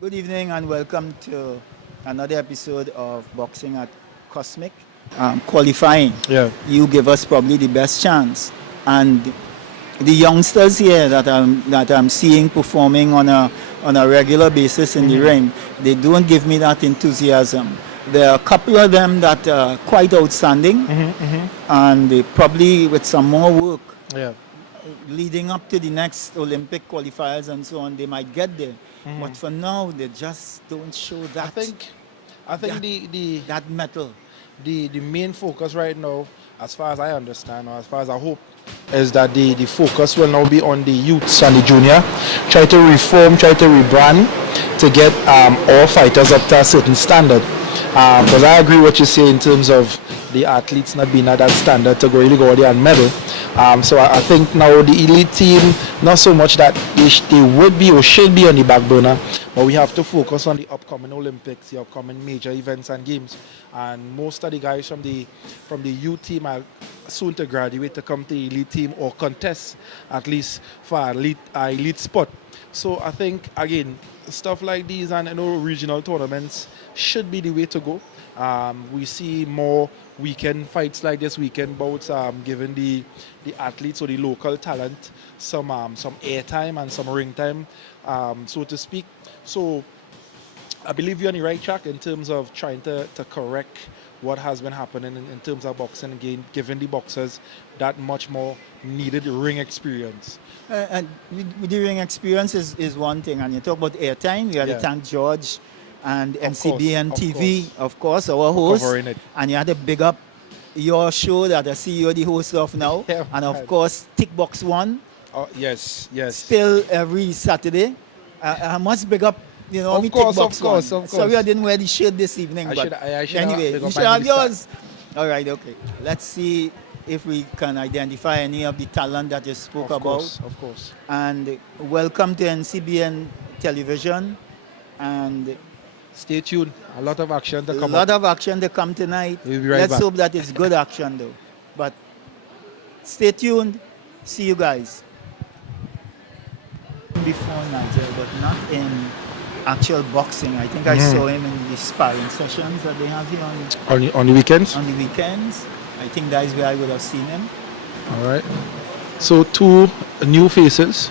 Good evening and welcome to another episode of Boxing at Cosmic. Qualifying, Yeah. you give us probably the best chance. And the youngsters here that I'm seeing performing on a regular basis in the ring, they don't give me that enthusiasm. There are a couple of them that are quite outstanding, and they probably with some more work Yeah. leading up to the next Olympic qualifiers and so on, they might get there. But for now, they just don't show I that think I think that, that metal. the main focus right now, as far as I understand or as far as I hope, is that the focus will now be on the youths and the junior. Try to reform, try to rebrand to get all fighters up to a certain standard. Because I agree what you say in terms of the athletes not being at that standard to really go there and medal. So I think now the elite team, not so much that they would be or should be on the back burner, but we have to focus on the upcoming Olympics, the upcoming major events and games. And most of the guys from the youth team are soon to graduate to come to the elite team or contest at least for elite spot. So I think again, stuff like these and regional tournaments should be the way to go. We see more weekend fights like this, weekend bouts, giving the athletes or the local talent some airtime and some ring time, so to speak. So I believe you're on the right track in terms of trying to correct what has been happening in terms of boxing again, giving the boxers that much more needed ring experience. And with the ring experience is one thing, and you talk about airtime. We had to thank George and NCBNTT, of course, our host. Covering it. And you had to big up your show that I see you're the host of now. Yeah, and of man. course, Tickbox One, Oh, yes. still every Saturday. I must big up, Of me course, Tickbox of course, One. of Sorry course. I didn't wear the shirt this evening. I but should- I should anyway, have big you up should my have minister. yours. All right, okay. Let's see if we can identify any of the talent that you spoke about. Of course. And welcome to NCBN Television. And Stay tuned. A lot of action to a come lot up. of action to come tonight. We'll be right Let's back. hope that it's good action, though. But stay tuned. See you guys. Before Nigel, but not in actual boxing. I think I saw him in the sparring sessions that they have here On the weekends. on the weekends. I think that is where I would have seen him. All right. So two new faces,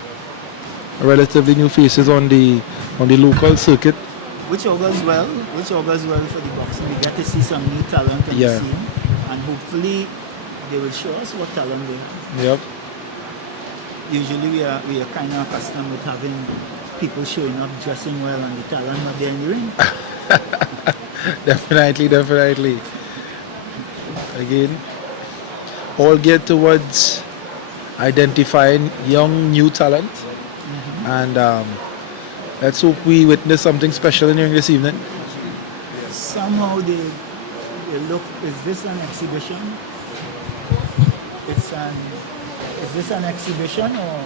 relatively new faces on the local circuit. Which augurs well for the boxing. We get to see some new talent on Yeah. the scene, and hopefully they will show us what talent they. Yep. Usually we are kind of accustomed with having people showing up dressing well and the talent not there in the ring. Definitely. Again, all geared towards identifying young new talent, and let's hope we witness something special during this evening. Somehow they look. Is this an exhibition? Is this an exhibition or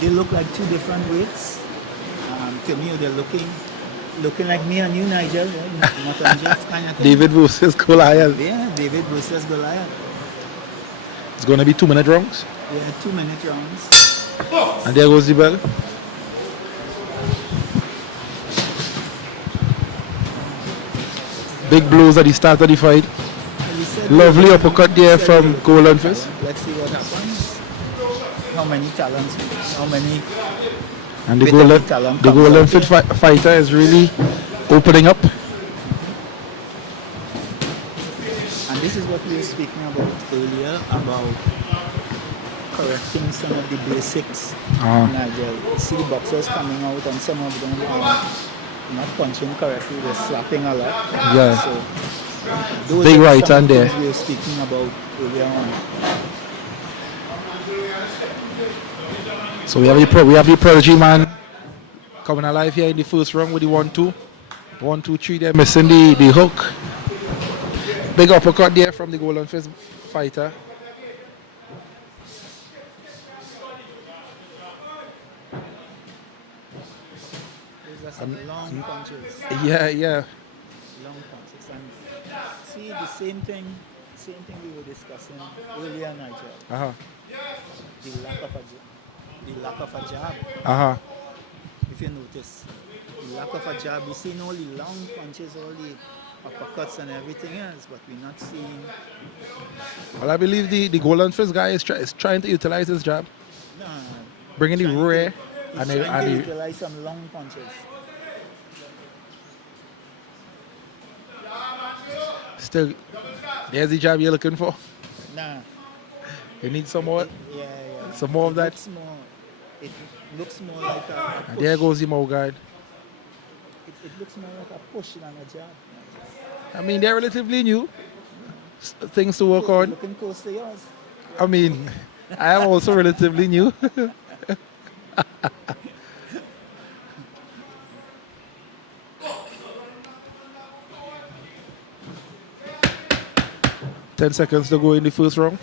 they look like two different weights? To me, they're looking like me and you, Nigel. Right? Not on just kind of thing. David versus Goliath. Yeah, David versus Goliath. It's going to be 2-minute rounds, Yeah, 2-minute rounds. and there goes the bell. Big blows at the start of the fight. You said Lovely uppercut there from Golden Fist. Let's see what happens. How many talents? How many? And the Bit of Golden, the talent the comes Golden out Fit fighter is really opening up. And this is what we were speaking about earlier about correcting some of the basics. Nigel, you see the boxers coming out and some of them are not punching correctly, they're slapping a lot. Yeah. So those Big are right some hand there. things we were speaking about earlier on. So we have the prodigy man coming alive here in the first round with the 1-2. 1-2-3 there, missing the hook. Big uppercut there from the Golden Fist fighter. Those are some long punches. Yeah. Long punches. And see the same thing we were discussing earlier, Nigel. Uh-huh. The lack of a jab. Uh-huh. If you notice, the lack of a jab. We're seeing all the long punches, all the uppercuts and everything else, but we're not seeing. Well, I believe the Golden Fist guy is trying to utilize his jab, Nah, bringing the trying rear He's and trying to the utilize some long punches. still. There's the jab you're looking for. Nah. You need some more. Yeah. Some more of that. It looks more like a And push. there goes the mouth guard. It looks more like a push than a jab. I mean, they're relatively new. Things to work on. Looking close to yours. I mean, I am also relatively new. Ten seconds to go in the first round.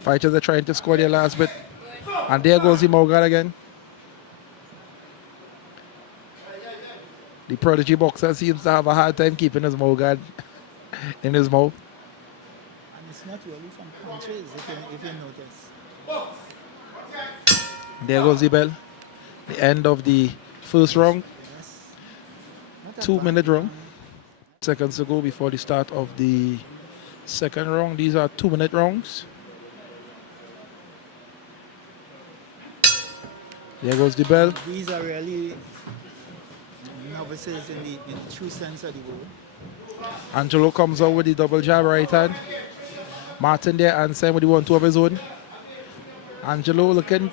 Fighters are trying to score their last bit. And there goes the mouth guard again. The prodigy boxer seems to have a hard time keeping his mouth guard in his mouth. And it's not really from punches, if you notice. There goes the bell. The end of the first round. Yes. Not a 2 bad minute round. round. Seconds to go before the start of the second round. These are 2 minute rounds. There goes the bell. These are really novices in the true sense of the word. Angelo comes out with the double jab right hand. Martin there answering with the 1-2 of his own. Angelo looking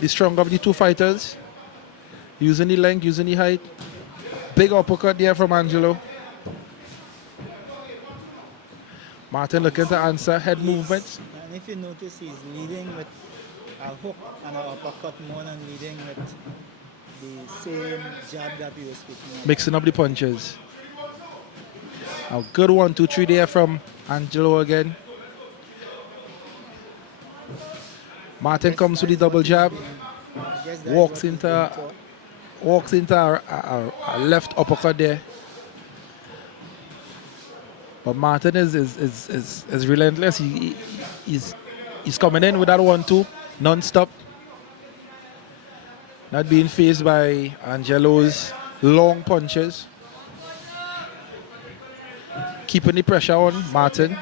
the stronger of the two fighters. Using the length, using the height. Big uppercut there from Angelo. Martin looking to answer head movements. And if you notice, he's leading with a hook and an uppercut more than leading with the same jab that we were speaking about. Mixing up the punches. A good 1-2-3 there from Angelo again. Martin comes with the double jab. I guess that is Walks what he's being walks into a left uppercut there. But Martin is relentless. He's coming in with that 1-2 non-stop. Not being faced by Angelo's long punches. Keeping the pressure on Martin.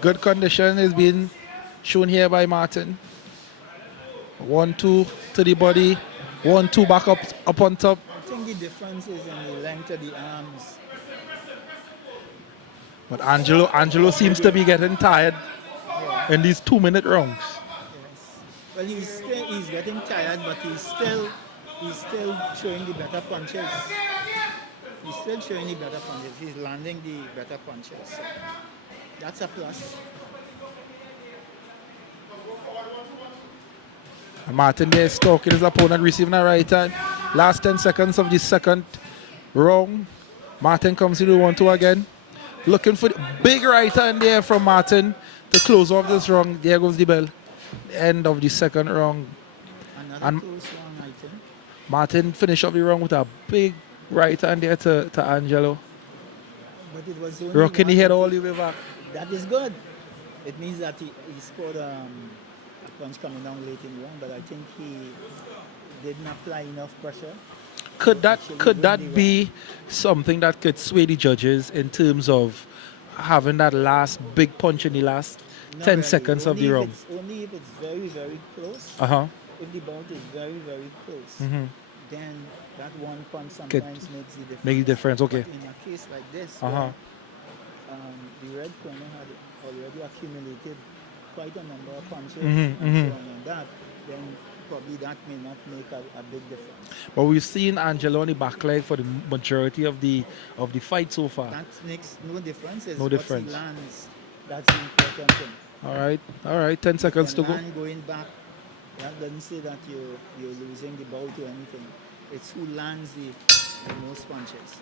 Good condition is being shown here by Martin. 1-2 to the body. 1-2 back up on top. I think the difference is in the length of the arms. But Angelo seems to be getting tired in these 2 minute rounds. Yes. Well, he's getting tired, but he's still showing the better punches. He's still showing the better punches. He's landing the better punches. So that's a plus. And Martin there is stalking his opponent, receiving a right hand. Last 10 seconds of the second round. Martin comes to the 1-2 again. Looking for the big right hand there from Martin to close off this round. There goes the bell. The end of the second round. Another close one, I think. Martin finished up the round with a big right hand there to Angelo. But it was only Rocking the one. head all the way back. That is good. It means that he scored a punch coming down late in the round, but I think he didn't apply enough pressure. Could that be something that could sway the judges in terms of having that last big punch in the last 10 really. seconds of the round? Only if it's very, very close. If the bout is very, very close, then that one punch sometimes makes the difference. Make the difference, okay. But in a case like this, where, the red corner had already accumulated quite a number of punches and so on and that, then probably that may not make a big difference. But we've seen Angelo on the back leg for the majority of the fight so far. That makes no difference. It's No what difference. he lands. That's the important thing. All right, 10 seconds to go. And going back, that doesn't say that you're losing the bout or anything. It's who lands the most punches.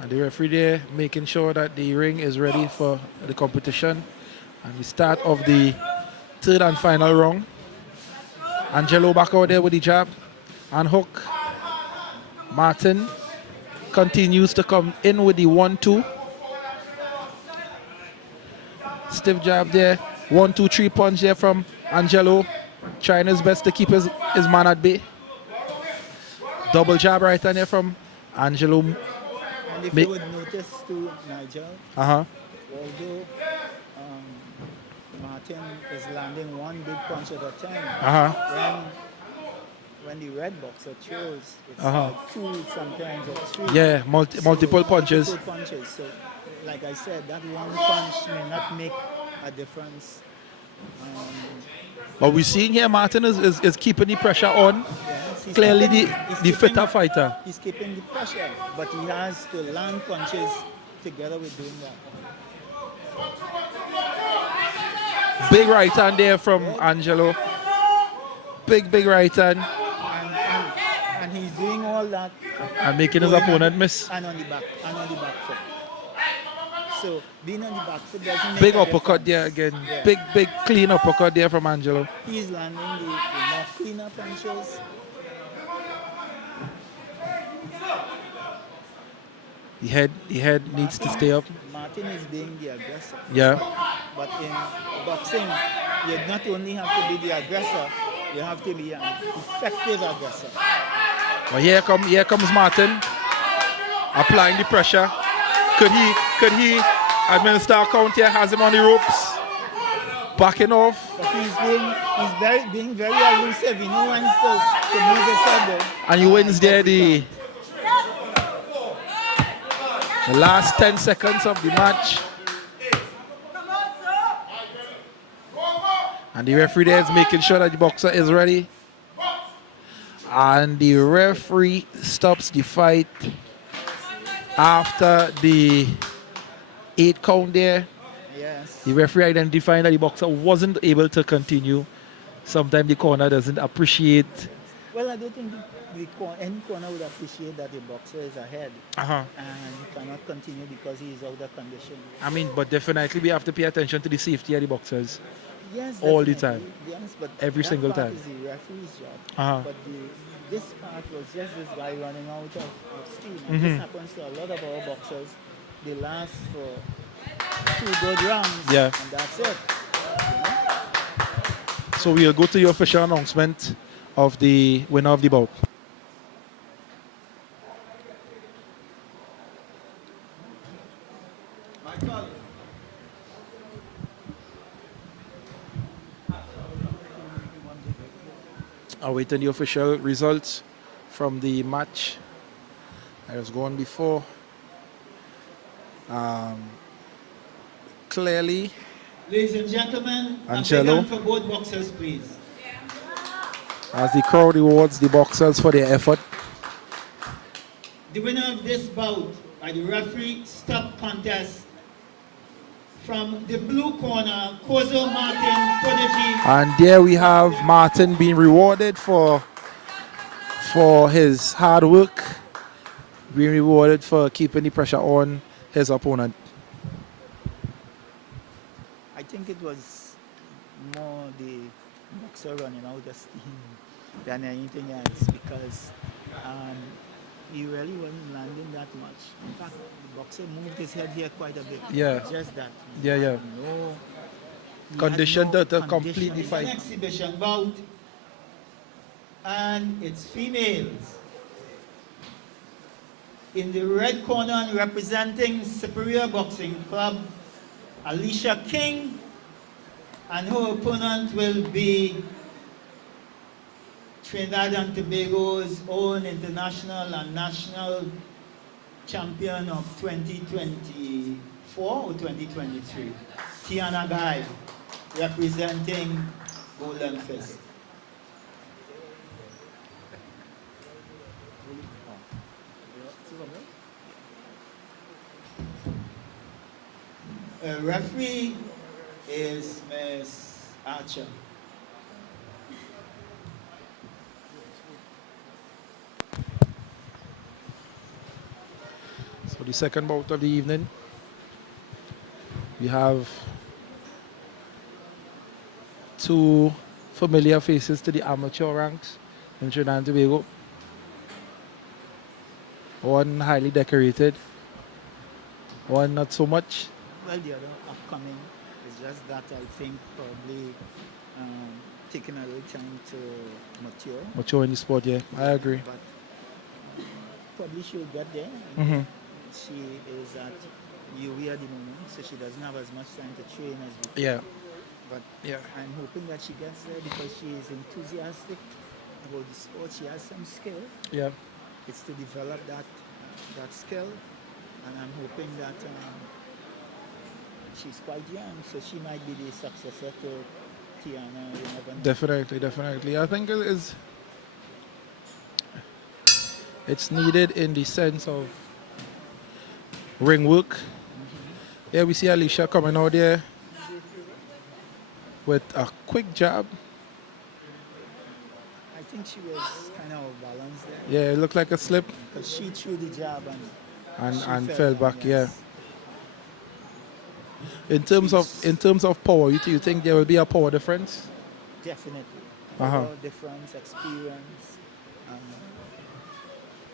And the referee there making sure that the ring is ready for the competition. And the start of the third and final round. Angelo back out there with the jab and hook. Martin continues to come in with the 1-2. Stiff jab there. 1, 2, 3 punch there from Angelo. Trying his best to keep his man at bay. Double jab right on there from Angelo. And if you would notice too, Nigel, although Martin is landing one big punch at a time, when the red boxer throws, it's like 2 sometimes or 3. Yeah, multiple punches. Multiple punches. So, like I said, that one punch may not make a difference. But we're seeing here Martin is keeping the pressure on. Yes, Clearly the fitter fighter. He's keeping the pressure, but he has to land punches together with doing that. Big right hand there from Angelo. Big right hand. And he's doing all that. And making his opponent miss. And on the back foot. So being on the back foot doesn't make big a uppercut difference. there again. Yeah. Big clean uppercut there from Angelo. He's landing the more cleaner punches. The head needs to stay up. Martin is being the aggressor. Yeah. But in boxing, you not only have to be the aggressor, you have to be an effective aggressor. Well, here comes Martin, applying the pressure. Could he administer a count here? Has him on the ropes, backing off. But he's being very elusive. He knows when to move his head though. And he wins there the last 10 seconds of the match. And the referee there is making sure that the boxer is ready. And the referee stops the fight after the 8 count there. Yes. The referee identifying that the boxer wasn't able to continue. Sometimes the corner doesn't appreciate. Well, I don't think any corner would appreciate that the boxer is ahead. And he cannot continue because he is out of condition. I mean, but definitely we have to pay attention to the safety of the boxers. Yes, all the definitely. time. Yes, but Every single that part time. is the referee's job. But this part was just this guy running out of steam. And this happens to a lot of our boxers. They last for 2 good rounds. Yeah. And that's it. So we'll go to the official announcement of the winner of the bout. Awaiting the official results from the match that was going before. Clearly, Ladies and gentlemen, Angelo, for both boxers, please. As the crowd rewards the boxers for their effort. The winner of this bout by the referee stop contest from the blue corner, Kozo Martin Prodigy. And there we have Martin being rewarded for his hard work, being rewarded for keeping the pressure on his opponent. I think it was more the boxer running out of steam than anything else because he really wasn't landing that much. In fact, the boxer moved his head here quite a bit. Yeah. Just that. Yeah. No. Conditioned to complete the fight. It's an exhibition bout, and it's females. In the red corner and representing Superior Boxing Club, Alicia King, and her opponent will be Trinidad and Tobago's own international and national champion of 2024 or 2023, Tiana Guy, representing Golden Fist. Referee is Ms. Archer. So the second bout of the evening, we have 2 familiar faces to the amateur ranks in Trinidad and Tobago. One highly decorated, one not so much. Well, the other upcoming. It's just that I think probably taking a little time to mature. Mature in the sport, yeah. I agree. But probably she'll get there. Mm-hmm. She is at UE at the moment, so she doesn't have as much time to train as before. Yeah. But Yeah. I'm hoping that she gets there because she is enthusiastic about the sport. She has some skill. Yeah. It's to develop that skill, and I'm hoping that she's quite young, so she might be the successor to Tiana. You never know. Definitely. I think it's needed in the sense of ring work. Yeah, we see Alicia coming out there with a quick jab. I think she was kind of balanced there. Yeah, it looked like a slip Because she threw the jab and she fell down, back. Yeah. yes. In terms of power, you think there will be a power difference? Definitely. Uh-huh. Power difference, experience,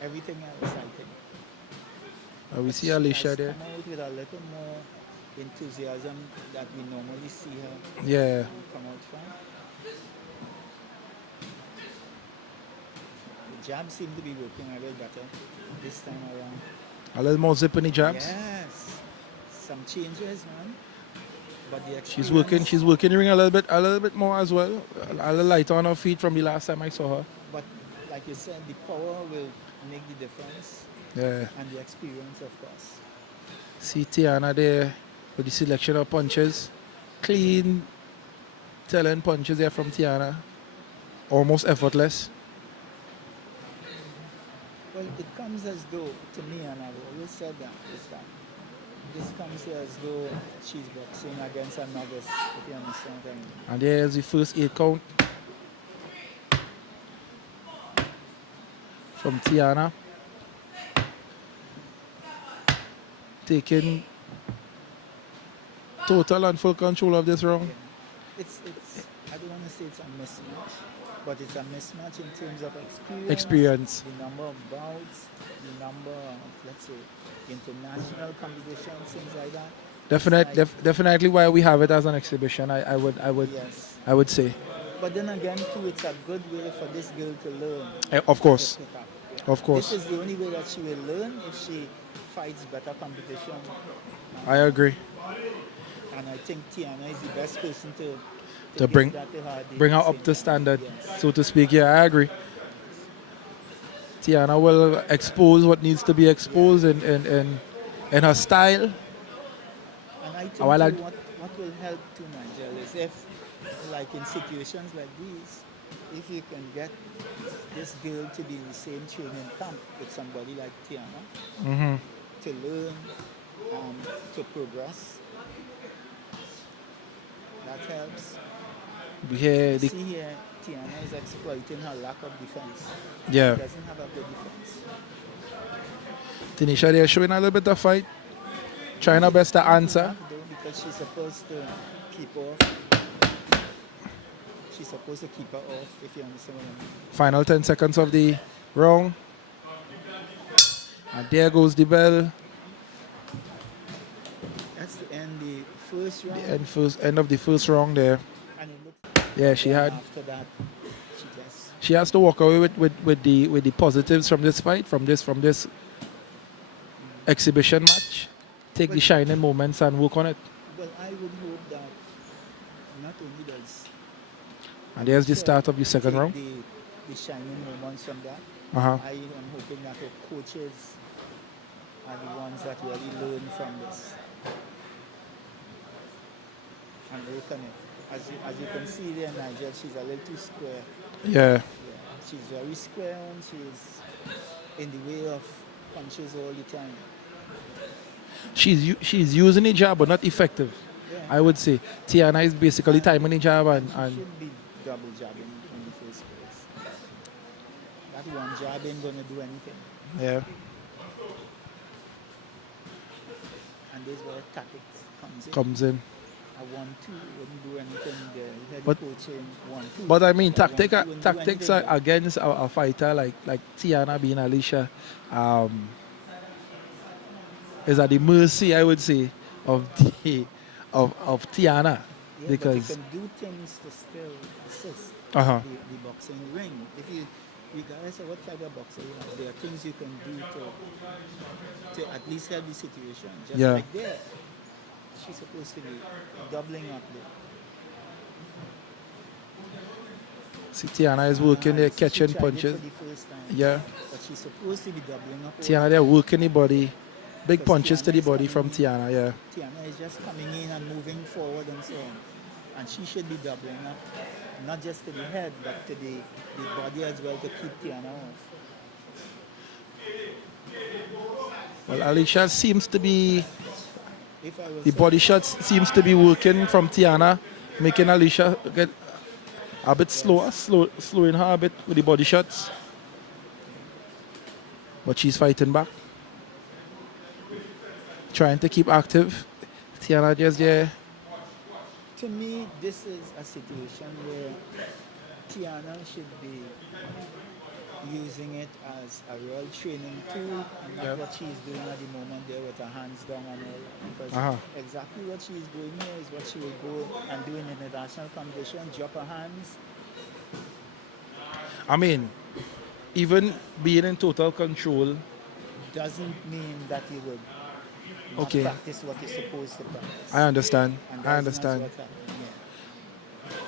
everything else, I think. We see She Alicia has there. come out with a little more enthusiasm that we normally see her Yeah. come out from. The jab seemed to be working a little better this time around. A little more zip in the jabs. Yes. Some changes, man. But the She's experience, working the ring a little bit more as well. A little lighter on her feet from the last time I saw her. but like you said, the power will make the difference, Yeah. and the experience, of course. See Tiana there with the selection of punches. Clean, telling punches there from Tiana. Almost effortless. Well, it comes as though, to me, and I've always said that, is that this comes here as though she's boxing against a novice, if you understand what I mean. And there's the first 8 count from Tiana. Taking total and full control of this round. It's I don't want to say it's a mismatch, but it's a mismatch in terms of Experience. the number of bouts, the number of, let's say, international competitions, things like that. Definitely why we have it as an exhibition. I Yes. would say. But then again, too, it's a good way for this girl to learn. Of course. to pick up. Of course. This is the only way that she will learn if she fights better competition. I agree. And I think Tiana is the best person to To give that to her. bring her up to standard, Yes. so to speak. Yeah, I agree. Tiana will expose what needs to be exposed in her style. And I think While I- too, what will help to Nigel is if, like in situations like these, if you can get this girl to be in the same training camp with somebody like Tiana Mm-hmm. to learn, to progress, that helps. Yeah, See here, Tiana is exploiting her lack of defense. yeah. She doesn't have a good defense. Tanisha there showing a little bit of fight, trying her best to answer. Because she's supposed to keep off. She's supposed to keep her off, if you understand what I mean. Final 10 seconds of the round. And there goes the bell. That's the end, the first round. End of the first round there. And it looks Yeah, she had. after that, she just She has to walk away with the positives from this fight, from this exhibition match. Take the shining moments and work on it. well, I would hope that not only does And there's the start of the second take round. the shining moments from that, Uh-huh. I am hoping that our coaches are the ones that really learn from this and work on it. As you can see there, Nigel, she's a little too square. Yeah. Yeah. She's very square and she's in the way of punches all the time. She's using the jab, but not effective. Yeah. I would say Tiana is basically timing the jab She and shouldn't be double jabbing in the first place. That one jab ain't gonna do anything. yeah. And this is where tactics comes in. Comes in. A 1-2 wouldn't do anything. The head But- coach in 1-2. But I mean, A 1-2 wouldn't do tactics anything. are against a fighter like Tiana being Alicia is at the mercy, I would say, of of Tiana, Yeah, because but you can do things to still assist uh-huh. the boxing ring. If you, regardless of what type of boxer you have, there are things you can do to at least help the situation. Just Yeah. like there, she's supposed to be doubling up there. See, Tiana is working there, You see, she catching tried it for punches. the first time, Yeah. but she's supposed to be doubling up. Tiana, they're working the body. Big Because punches to Tiana the is body from coming in. Tiana, yeah. Tiana is just coming in and moving forward and so on. And she should be doubling up, not just to the head, but to the body as well to keep Tiana off. Well, Alicia seems to be, If I was the body shots seems to be working from Tiana, making Alicia get a bit slowing her a bit with the body shots. But she's fighting back. Trying to keep active. Tiana just there. to me, this is a situation where Tiana should be using it as a real training tool and not Yep. what she's doing at the moment there with her hands down and all. Because Uh-huh. exactly what she's doing here is what she will go and do in international competition, drop her hands. I mean, even being in total control, Doesn't mean that you would not Okay. practice what you're supposed to practice. I understand. And I that's understand. what's happening here.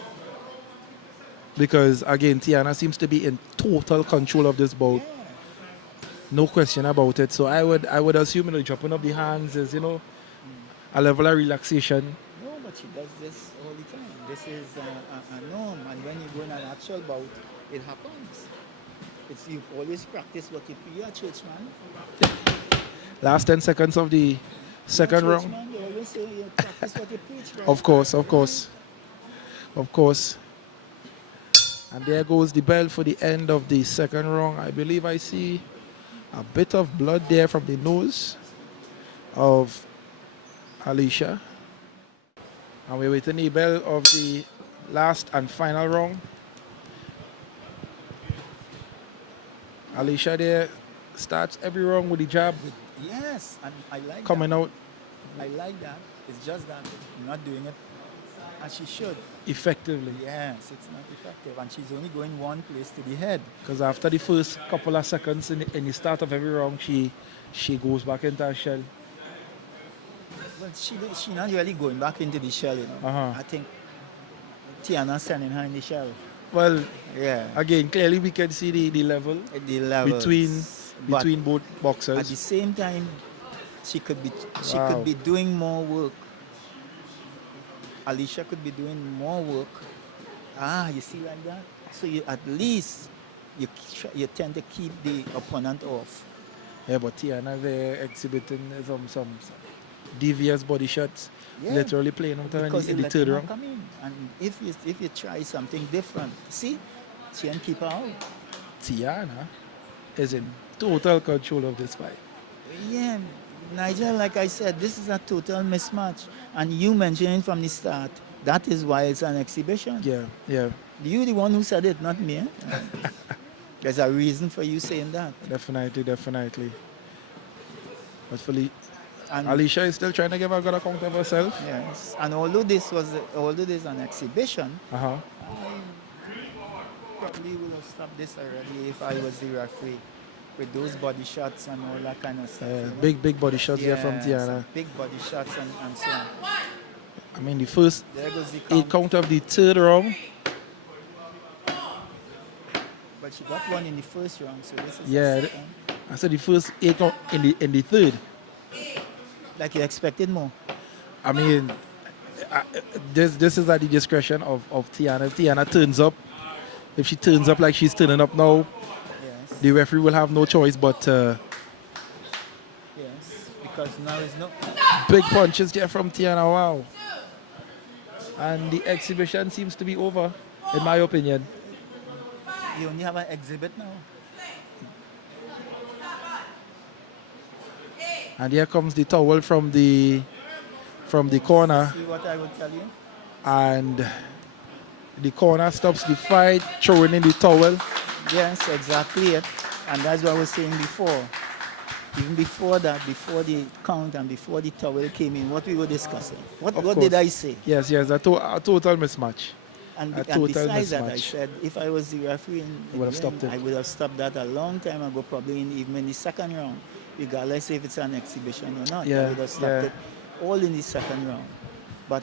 Because again, Tiana seems to be in total control of this bout. Yeah. No question about it. So I would assume the dropping of the hands is, a level of relaxation. No, but she does this all the time. This is a norm, and when you go in an actual bout, it happens. It's you always practice what you preach. You're a churchman. Last 10 seconds of the second You're a round. churchman. You always say you practice what you preach. Right? Of course, of course. Of course. And there goes the bell for the end of the second round. I believe I see a bit of blood there from the nose of Alicia. And we're waiting the bell of the last and final round. Alicia there starts every round with the jab Yes, and I like coming that. out I like that. It's just that you're not doing it as she should. effectively. Yes, it's not effective, and she's only going one place to the head. Because after the first couple of seconds in the start of every round, she goes back into her shell. Well, she not really going back into the shell, Uh-huh. I think Tiana sending her in the shell. Well, Yeah. again, clearly we can see the level The levels. But between both at the boxers. same time, she could Wow. be doing more work. Alicia could be doing more work. You see like that. So you at least you tend to keep the opponent off. Yeah, but Tiana there exhibiting some devious body shots, Yeah. literally playing out her Because in you the let third her round. come in, and if you try something different, see, she can keep her out. Tiana is in total control of this fight. Yeah, Nigel, like I said, this is a total mismatch. And you mentioned it from the start. That is why it's an exhibition. Yeah, yeah, You the one who said it, not me. There's a reason for you saying that. definitely. Hopefully, And Alicia is still trying to give a good account of herself. yes, and although this is an exhibition, Uh-huh. I probably would have stopped this already if I was the referee. With those body shots and all that kind of stuff. Big body shots there from Yes, Tiana. big body shots and so on. I mean, the first There goes the 8 count. count of the third round. But she got one in the first round, so this is Yeah, the second. I said the first 8 count in the third. Like you expected more. I mean, this is at the discretion of Tiana. If Tiana turns up, if she turns up like she's turning up now, Yes. the referee will have no choice but Yes. Because now it's no. big punches there from Tiana. Wow. And the exhibition seems to be over, in my opinion. You only have an exhibit now. And here comes the towel from the corner, See what I would tell you? and the corner stops the fight, throwing in the towel. Yes, exactly it. And that's what I was saying before. even before that, before the count and before the towel came in, what we were discussing. What Of did course. I say? Yes, a total mismatch. And, A and total besides that, I mismatch. said if I was the referee You would have the stopped ring, it. I would have stopped that a long time ago, probably even in the second round, regardless if it's an exhibition or not. I Yeah, would have stopped yeah. it all in the second round. But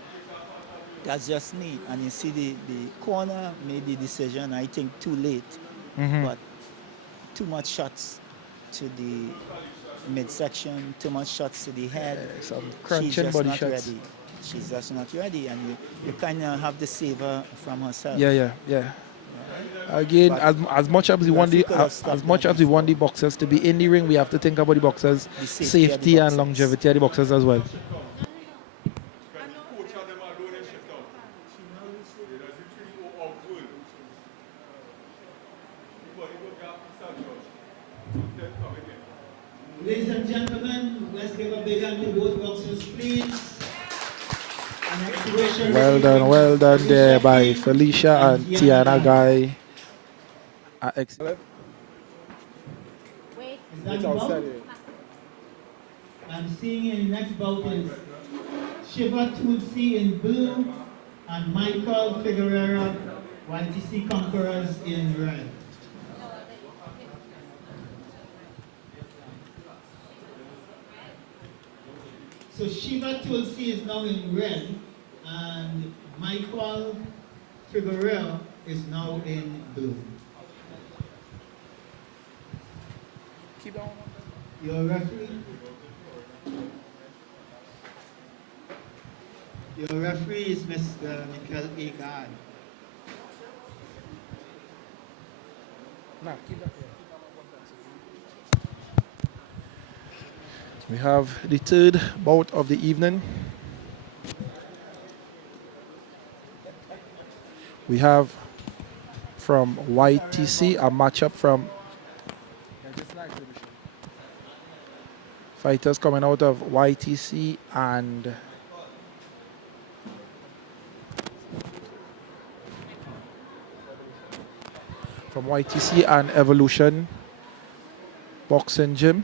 that's just me. And you see, the corner made the decision, I think, too late. But too much shots to the midsection, too much shots to the head. Some She's crunching just body not shots. ready. She's just not ready. And you kind of have to save her from herself. Yeah. Again, But as much as we want referee could have stopped as much that as we want the before. boxers to be in the ring, we have to think about the boxers' The safety, of the and boxers. longevity of the boxers as well. Ladies and gentlemen, let's give a big hand to both boxers, please. Well done there by Felicia and Tiana Guy. Excellent. It's outside. I'm seeing in the next bout is Shiva Tulsi in blue and Michael Figueroa, YTC Conquerors in red. So Shiva Tulsi is now in red and Michael Figueroa is now in blue. Keep on. Your referee? Your referee is Mr. Mikel Agad. Nah, keep that here. We have the third bout of the evening. We have from YTC a matchup from fighters coming out of YTC and Evolution Boxing Gym.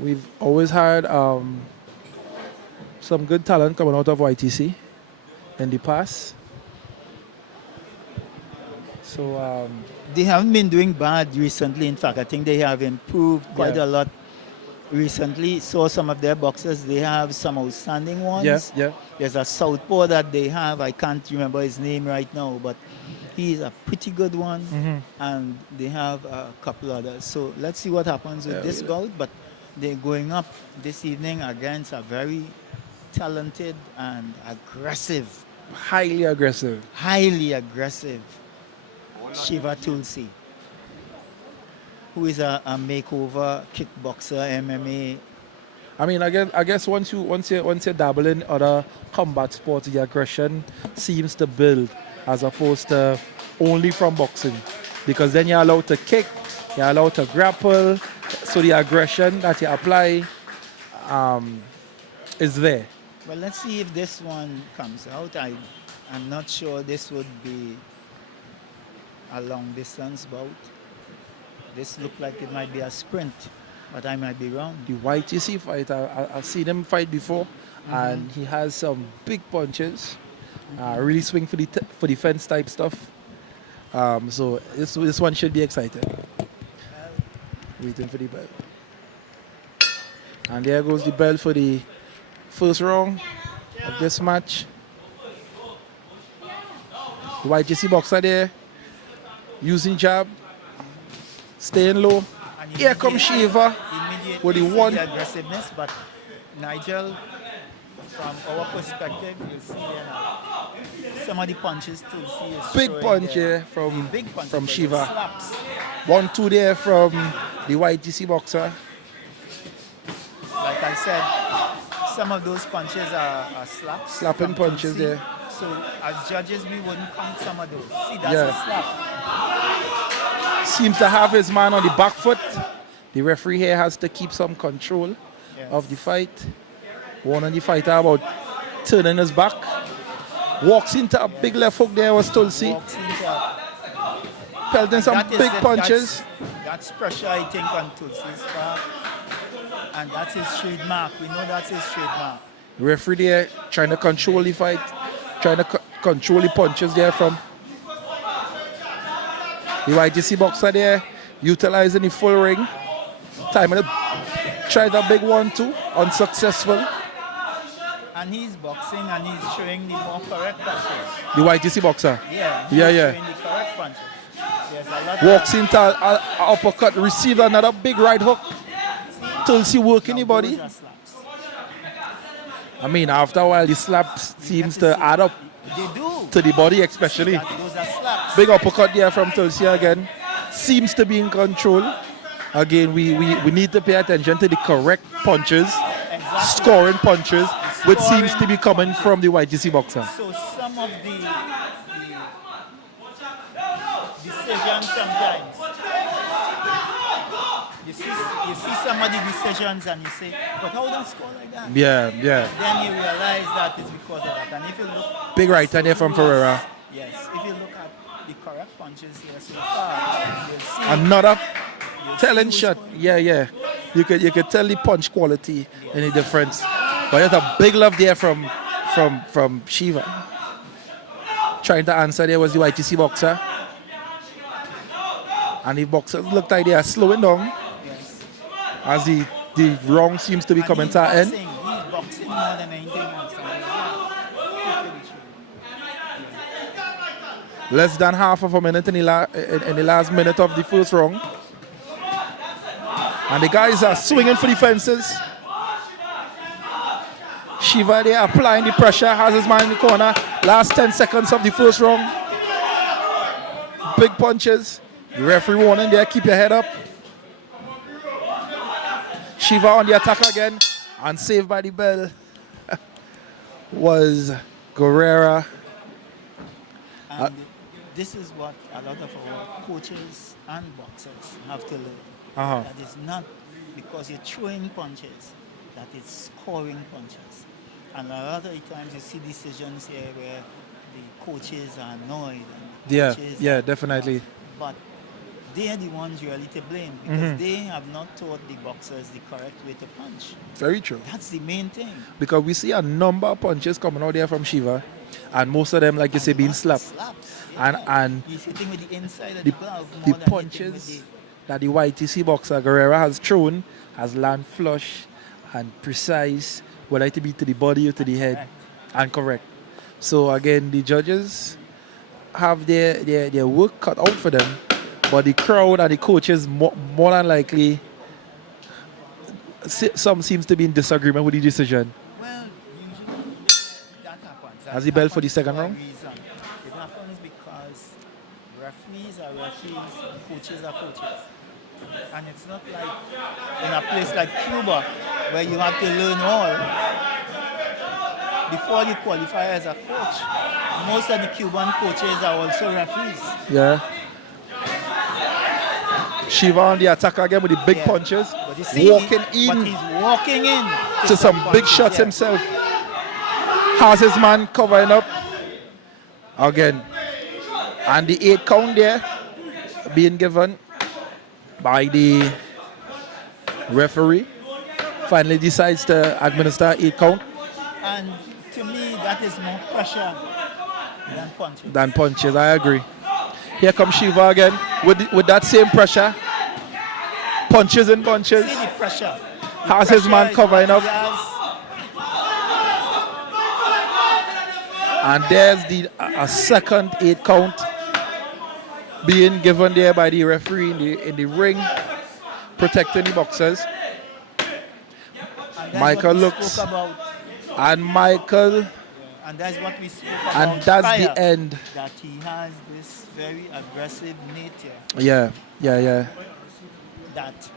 We've always had some good talent coming out of YTC in the past. So They haven't been doing bad recently. In fact, I think they have improved quite a lot recently. Saw some of their boxers. They have some outstanding ones. yeah. There's a southpaw that they have. I can't remember his name right now, but he's a pretty good one. And they have a couple others. So let's see what happens with this bout. But they're going up this evening against a very talented and aggressive, highly aggressive Shiva Tulsi, who is a makeover kickboxer, MMA. I mean, I guess once you dabble in other combat sports, the aggression seems to build as opposed to only from boxing, because then you're allowed to kick, you're allowed to grapple, so the aggression that you apply is there. Well, let's see if this one comes out. I'm not sure this would be a long distance bout. This looked like it might be a sprint, but I might be wrong. The YTC fighter, I've seen him fight before, and he has some big punches, really swing for the fence type stuff. So this one should be exciting. Waiting for the bell. And there goes the bell for the first round of this match. The YTC boxer there, using jab, staying low. Here comes Shiva with the one. The aggressiveness, but Nigel, from our perspective, you see there now, some of the punches too. Big punch here from Shiva. Slaps. 1-2 there from the YTC boxer. Like I said, some of those punches are slaps. Slapping punches there. So as judges, we wouldn't count some of those. See, that's a slap. Seems to have his man on the back foot. The referee here has to keep some control of the fight. Warning the fighter about turning his back. Walks into a big left hook there was Tulsi. Pelting some big punches. That's pressure, I think, on Tulsi's part. And that's his trademark. We know that's his trademark. Referee there trying to control the fight, trying to control the punches there from the YTC boxer there, utilizing the full ring. Time and tried a big 1-2, unsuccessful. And he's boxing and he's showing the more correct punches. The YTC boxer. Yeah. Yeah. Showing the correct punches. There's a lot Walks into a uppercut, receives another big right hook. Tulsi working the body. Those are slaps. I mean, after a while, the slaps seems to add up They do. to the body, especially. Those are slaps. Big uppercut there from Tulsi again. Seems to be in control. Again, we need to pay attention to the correct punches, scoring punches, which seems to be coming from the YTC boxer. So some of the decisions sometimes, you see some of the decisions and you say, but how don't score like that? Yeah. Then you realize that it's because of that. And if you look, Big right hand there from Ferreira. yes, if you look at the correct punches here so far, you'll see Another you'll talent see who's shot. scoring. Yeah. You could tell the punch quality and the difference. But there's a big love there from Shiva. Trying to answer there was the YTC boxer. And the boxers look like they are slowing down Yes. as the round seems to be And coming he's to an end. boxing. He's boxing more than anything else. Less than half of a minute in the last minute of the first round. And the guys are swinging for the fences. Shiva there applying the pressure, has his man in the corner. Last 10 seconds of the first round. Big punches. The referee warning there, keep your head up. Shiva on the attack again. And saved by the bell was Guerrera. And this is what a lot of our coaches and boxers have to learn. That it's not because you're throwing punches, that it's scoring punches. And a lot of times you see decisions here where the coaches are annoyed. And the coaches Yeah, definitely. But they are the ones really to blame because they have not taught the boxers the correct way to punch. Very true. That's the main thing. Because we see a number of punches coming out there from Shiva, and most of them, like you say, being slapped. Slaps. Yeah. And He's hitting with the inside of the the glove the more than hitting punches with that the YTC boxer Guerrera has thrown has land flush and precise, whether it be to the body or to the head, and correct. So again, the judges have their work cut out for them, but the crowd and the coaches more than likely, some seems to be in disagreement with the decision. Well, usually that happens. Has the bell for the second round? It happens because referees are referees, coaches are coaches. And it's not like in a place like Cuba where you have to learn all. Before you qualify as a coach, most of the Cuban coaches are also referees. Yeah. Shiva on the attack again with the big punches. But you see, Walking but in he's walking in to some big punches, shots yeah. himself. Has his man covering up again. And the 8 count there being given by the referee. Finally decides to administer 8 count. And to me, that is more pressure than punches. Than punches, I agree. Here comes Shiva again with that same pressure. Punches and punches. See the pressure. Has his man is covering what up. he has. And there's a second 8 count being given there by the referee in the ring, protecting the boxers. And that's Michael what we looks, spoke about. and Michael, And that's what we spoke about. and that's prior, the end. That he has this very aggressive nature Yeah. that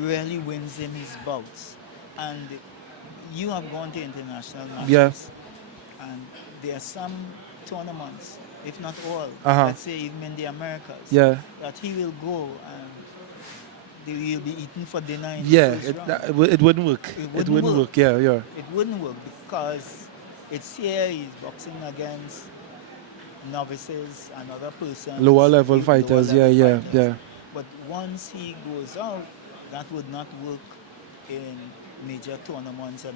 really wins him his bouts. And you have gone to international matches. Yeah. And there are some tournaments, if not all, Uh-huh. let's say even in the Americas, Yeah. that he will go and they will be eaten for dinner in Yeah, the first round. it wouldn't work. It wouldn't work. Yeah. It wouldn't work because it's here he's boxing against novices and other persons. Lower level fighters, lower level yeah. fighters. But once he goes out, that would not work in major tournaments and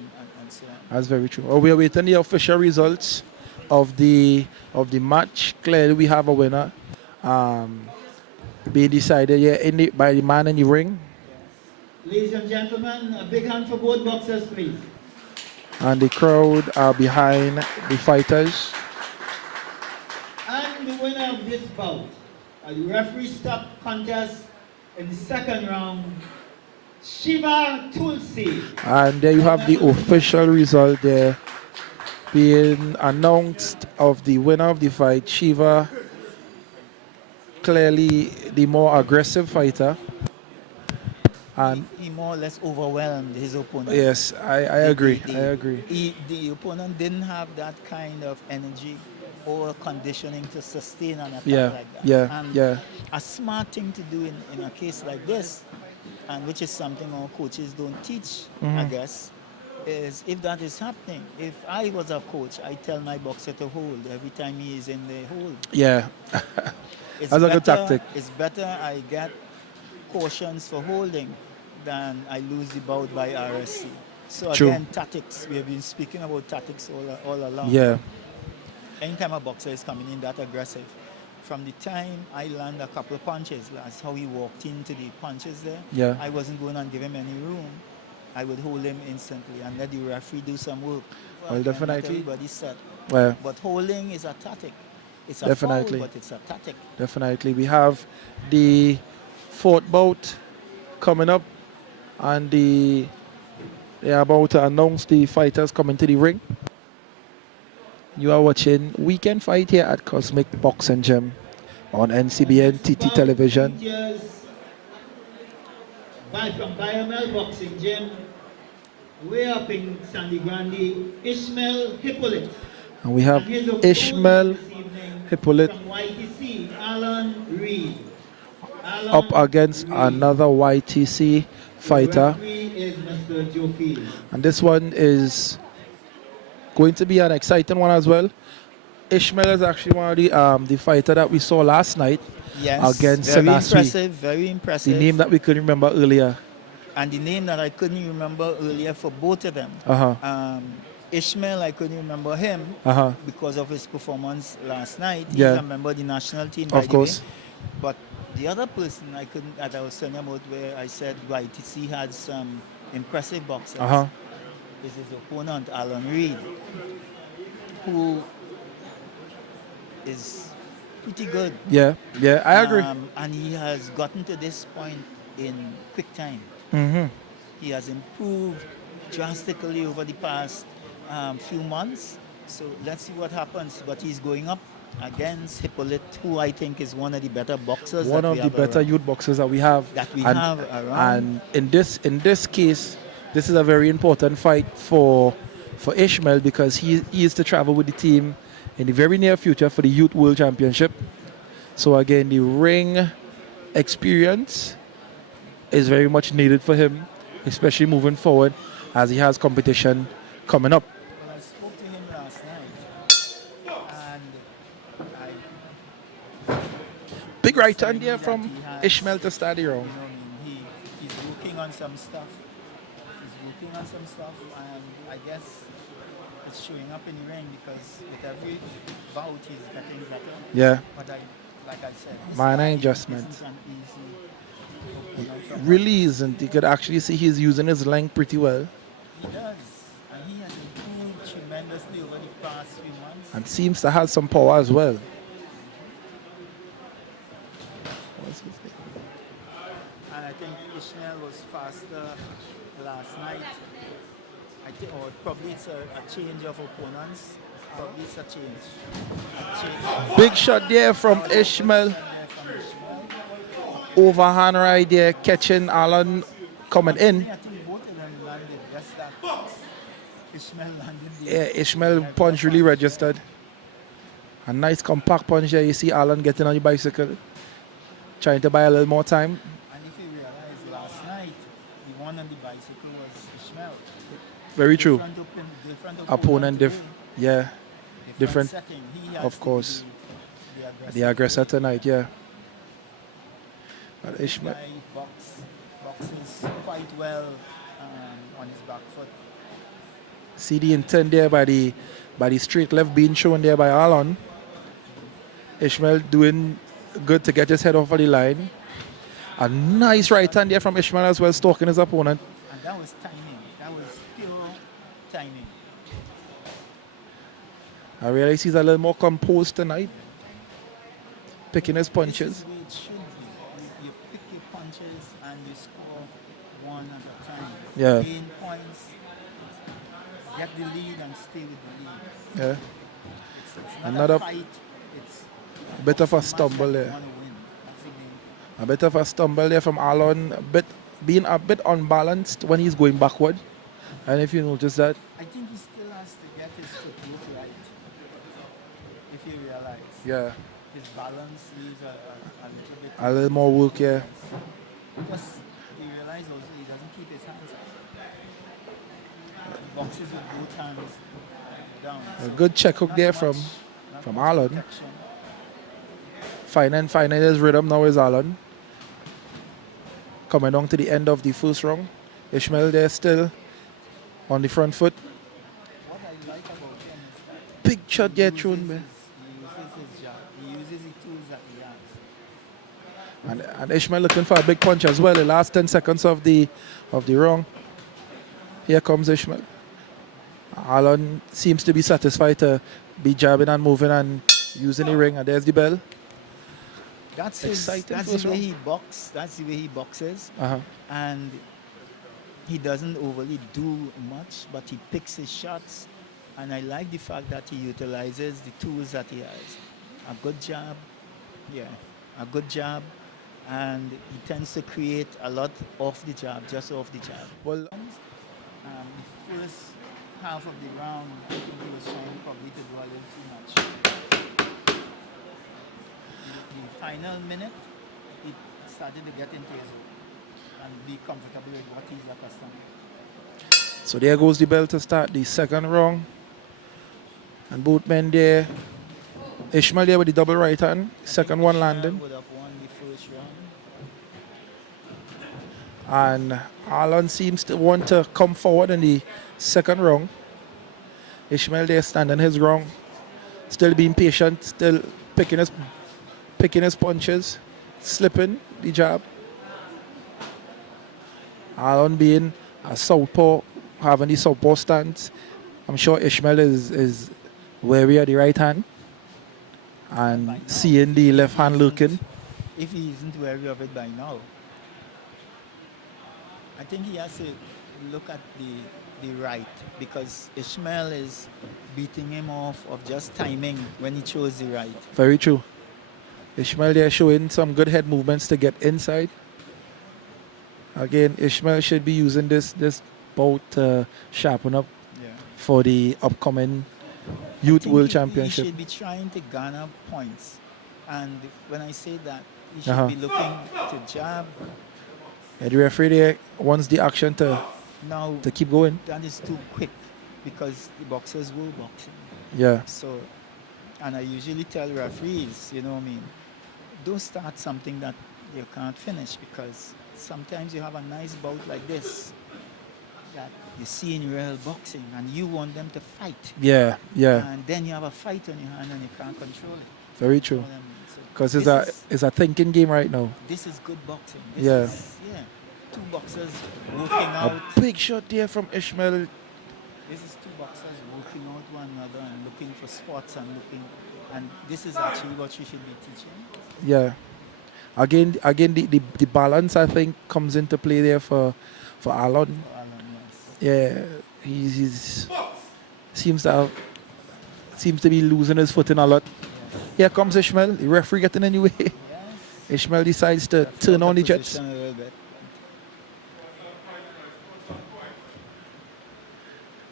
so on. That's very true. Oh, we are waiting the official results of the match. Clearly, we have a winner. Being decided by the man in the ring. Ladies and gentlemen, a big hand for both boxers, please. And the crowd are behind the fighters. And the winner of this bout, a referee stop contest in the second round, Shiva Tulsi. And there you have the official result there being announced of the winner of the fight, Shiva. Clearly the more aggressive fighter. And he more or less overwhelmed his opponent. yes, I agree. I agree. The opponent didn't have that kind of energy or conditioning to sustain an attack like that. Yeah. A smart thing to do in a case like this, and which is something our coaches don't teach, I guess, is if that is happening, if I was a coach, I tell my boxer to hold every time he is in the hold. Yeah. That's a good tactic. It's better I get cautions for holding than I lose the bout by RSC. So True. again, tactics. We have been speaking about tactics all along. Yeah. Anytime a boxer is coming in that aggressive, from the time I land a couple of punches, that's how he walked into the punches there. Yeah. I wasn't going to give him any room. I would hold him instantly and let the referee do some work. Well, definitely. Everybody's set. Well, But holding is a tactic. It's a definitely. foul, but it's a tactic. Definitely. We have the fourth bout coming up, and they are about to announce the fighters coming to the ring. You are watching Weekend Fight here at Cosmic Boxing Gym on NCBNTT television. From Biomel Boxing Gym, way up in Sandy Grande, Ishmael Hippolyte. And we have Ishmael Hippolyte from YTC, Alan Reed. up against another YTC fighter. Is Mr. Joe Field. And this one is going to be an exciting one as well. Ishmael is actually one of the fighter that we saw last night against very Senaswi. impressive, very impressive. The name that we couldn't remember earlier. And the name that I couldn't remember earlier for both of them. Ishmael, I couldn't remember him because of his performance last night. He's a member of the national team, by of course. the way. But the other person I couldn't, that I was telling about, where I said YTC had some impressive boxers, is his opponent, Alan Reed, who is pretty good. Yeah, I agree. And he has gotten to this point in quick time. He has improved drastically over the past few months. So let's see what happens. But he's going up against Hippolyte, who I think is one of the better boxers. One of the better youth boxers that we have. Have around. And in this case, this is a very important fight for Ishmael, because he is to travel with the team in the very near future for the Youth World Championship. So again, the ring experience is very much needed for him, especially moving forward as he has competition coming up. Well, I spoke to him last night, and big right hand there from Ishmael to start the round. He's working on some stuff. And I guess it's showing up in the ring, because with every bout he's getting better. Yeah. But like I said, minor adjustment. Isn't an easy really isn't. You could actually see he's using his length pretty well. He does. And he has improved tremendously over the past few months. And seems to have some power as well. What's his name? And I think Ishmael was faster last night. I think, or probably it's a change of opponents. Probably it's a change. Big shot there from Ishmael. Overhand right there, catching Alan coming in. I think both of them landed. Just that Ishmael landed. Yeah, Ishmael punch really registered. A nice compact punch there. You see Alan getting on the bicycle, trying to buy a little more time. And if you realize, last night, the one on the bicycle was Ishmael. Very true. Different Opponent, different. Setting. Of course. The aggressor tonight, yeah. But Ishmael, Guy boxes quite well on his back foot. see the intent there by the straight left being shown there by Alon. Ishmael doing good to get his head off of the line. A nice right hand there from Ishmael as well, stalking his opponent. And that was timing. That was pure timing. I realize he's a little more composed tonight, picking his This punches. is where it should be. You pick your punches and you score one at a time. Yeah. Gain points, get the lead and stay with the lead. Yeah, It's not Another- a fight. It's a bit of a match stumble that you there. want to win. That's the game. A bit of a stumble there from Alon, being a bit unbalanced when he's going backward. And if you notice that, I think he still has to get his footwork right. If you realize. yeah, His balance needs a little bit. a little more work here. Because he realizes also he doesn't keep his hands up. He boxes with both hands down. A So good check hook not there much- from not much Alon. protection. Finding his rhythm now is Alon. Coming down to the end of the first round. Ishmael there still on the front foot. What I like about him is that Big shot there he thrown. uses his jab. He uses the tools that he has. And Ishmael looking for a big punch as well. The last 10 seconds of the round. Here comes Ishmael. Alon seems to be satisfied to be jabbing and moving and using the ring. And there's the bell. That's Exciting that's first the way round. he boxes. That's the way he boxes. Uh-huh. And he doesn't overly do much, but he picks his shots. And I like the fact that he utilizes the tools that he has. A good jab, a good jab, and he tends to create a lot off the jab, just off the jab. Well, The first half of the round, I think he was trying probably to do a little too much. The final minute, he started to get into his zone and be comfortable with what he's accustomed to. so there goes the bell to start the second round. And both men there. Ishmael there with the double right hand. Second one landing. Would have won the first round. And Alon seems to want to come forward in the second round. Ishmael there standing his ground. Still being patient. Still picking his punches. Slipping the jab. Alon being a southpaw, having the southpaw stance. I'm sure Ishmael is wary of the right hand. And seeing the left hand lurking. If he isn't wary of it by now, I think he has to look at the right, because Ishmael is beating him off of just timing when he chose the right. Very true. Ishmael there showing some good head movements to get inside. Again, Ishmael should be using this bout to sharpen up Yeah. for the upcoming Youth World He Championship. should be trying to garner points. And when I say that, he should Uh-huh. be looking to jab. And the referee there wants the action to Now, keep going. that is too quick because the boxers were boxing. Yeah, So, and I usually tell referees, you know what I mean, don't start something that you can't finish, because sometimes you have a nice bout like this that you see in real boxing and you want them to fight. yeah. And then you have a fight on your hand and you can't control it. Very true. You know what I mean? So Because this it's a thinking game right now. this is good boxing. Yeah. Two boxers working out. A big shot there from Ishmael. This is two boxers working out one another and looking for spots and this is actually what you should be teaching. Yeah. Again, the balance I think comes into play there for Alon. For Alan, yes. Yeah, he's seems to be losing his footing a lot. Here comes Ishmael. The referee getting in the way. Yes. Ishmael decides to turn on the jets. Position a little bit.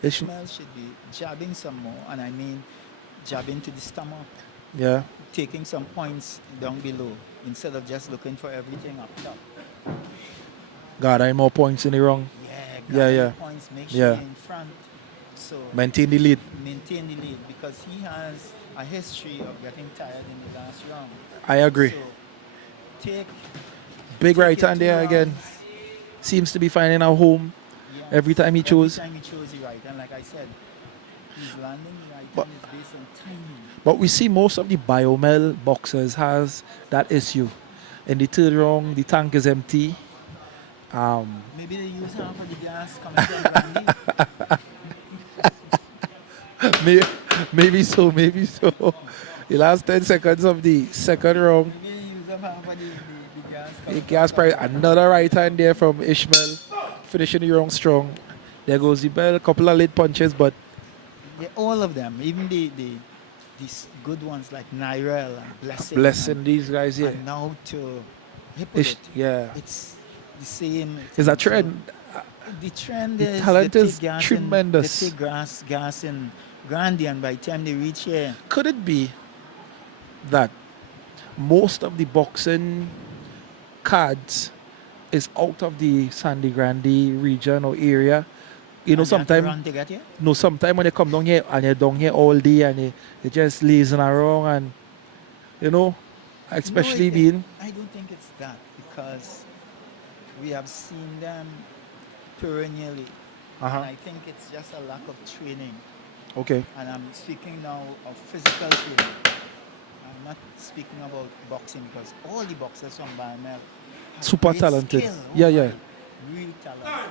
Ishmael, Ishmael should be jabbing some more, and I mean jabbing to the stomach, yeah, taking some points down below instead of just looking for everything up top. got 9 more points in the round. Yeah. Points, make sure Yeah. you're in front. So Maintain the lead. maintain the lead, because he has a history of getting tired in the last round. I agree. So take Big Take right it hand 2 there again. rounds. Seems to be finding a home Yes. every time he chose. Every time he chose the right hand, like I said, he's landing the right But- hand is based on timing. But we see most of the biomel boxers has that issue. In the third round, the tank is empty. Maybe they use half of the gas coming from Brandy. Maybe so, maybe so. The last 10 seconds of the second round, Maybe they use up half of the gas. the coming gas from price, another right hand there from Ishmael, finishing the round strong. There goes the bell, couple of late punches, but Yeah, all of them, even these good ones like Nyrel and blessing these guys here. and now to Hippolyte. Yeah. It's the same. Is a thing. trend. So the trend The is talent they is take gas tremendous. they take gas in Grandy, and by the time they reach here, Could it be that most of the boxing cards is out of the Sandy Grande region or area? You know, and they have to sometimes run to get here. no, sometimes when you come down here and you're down here all day and you just lazing around and you know, especially being I don't think it's that, because we have seen them perennially. And I think it's just a lack of training. okay. And I'm speaking now of physical training. I'm not speaking about boxing, because all the boxers from Biomel have Super great talented. skill. Yeah, Oh yeah. my, real talent.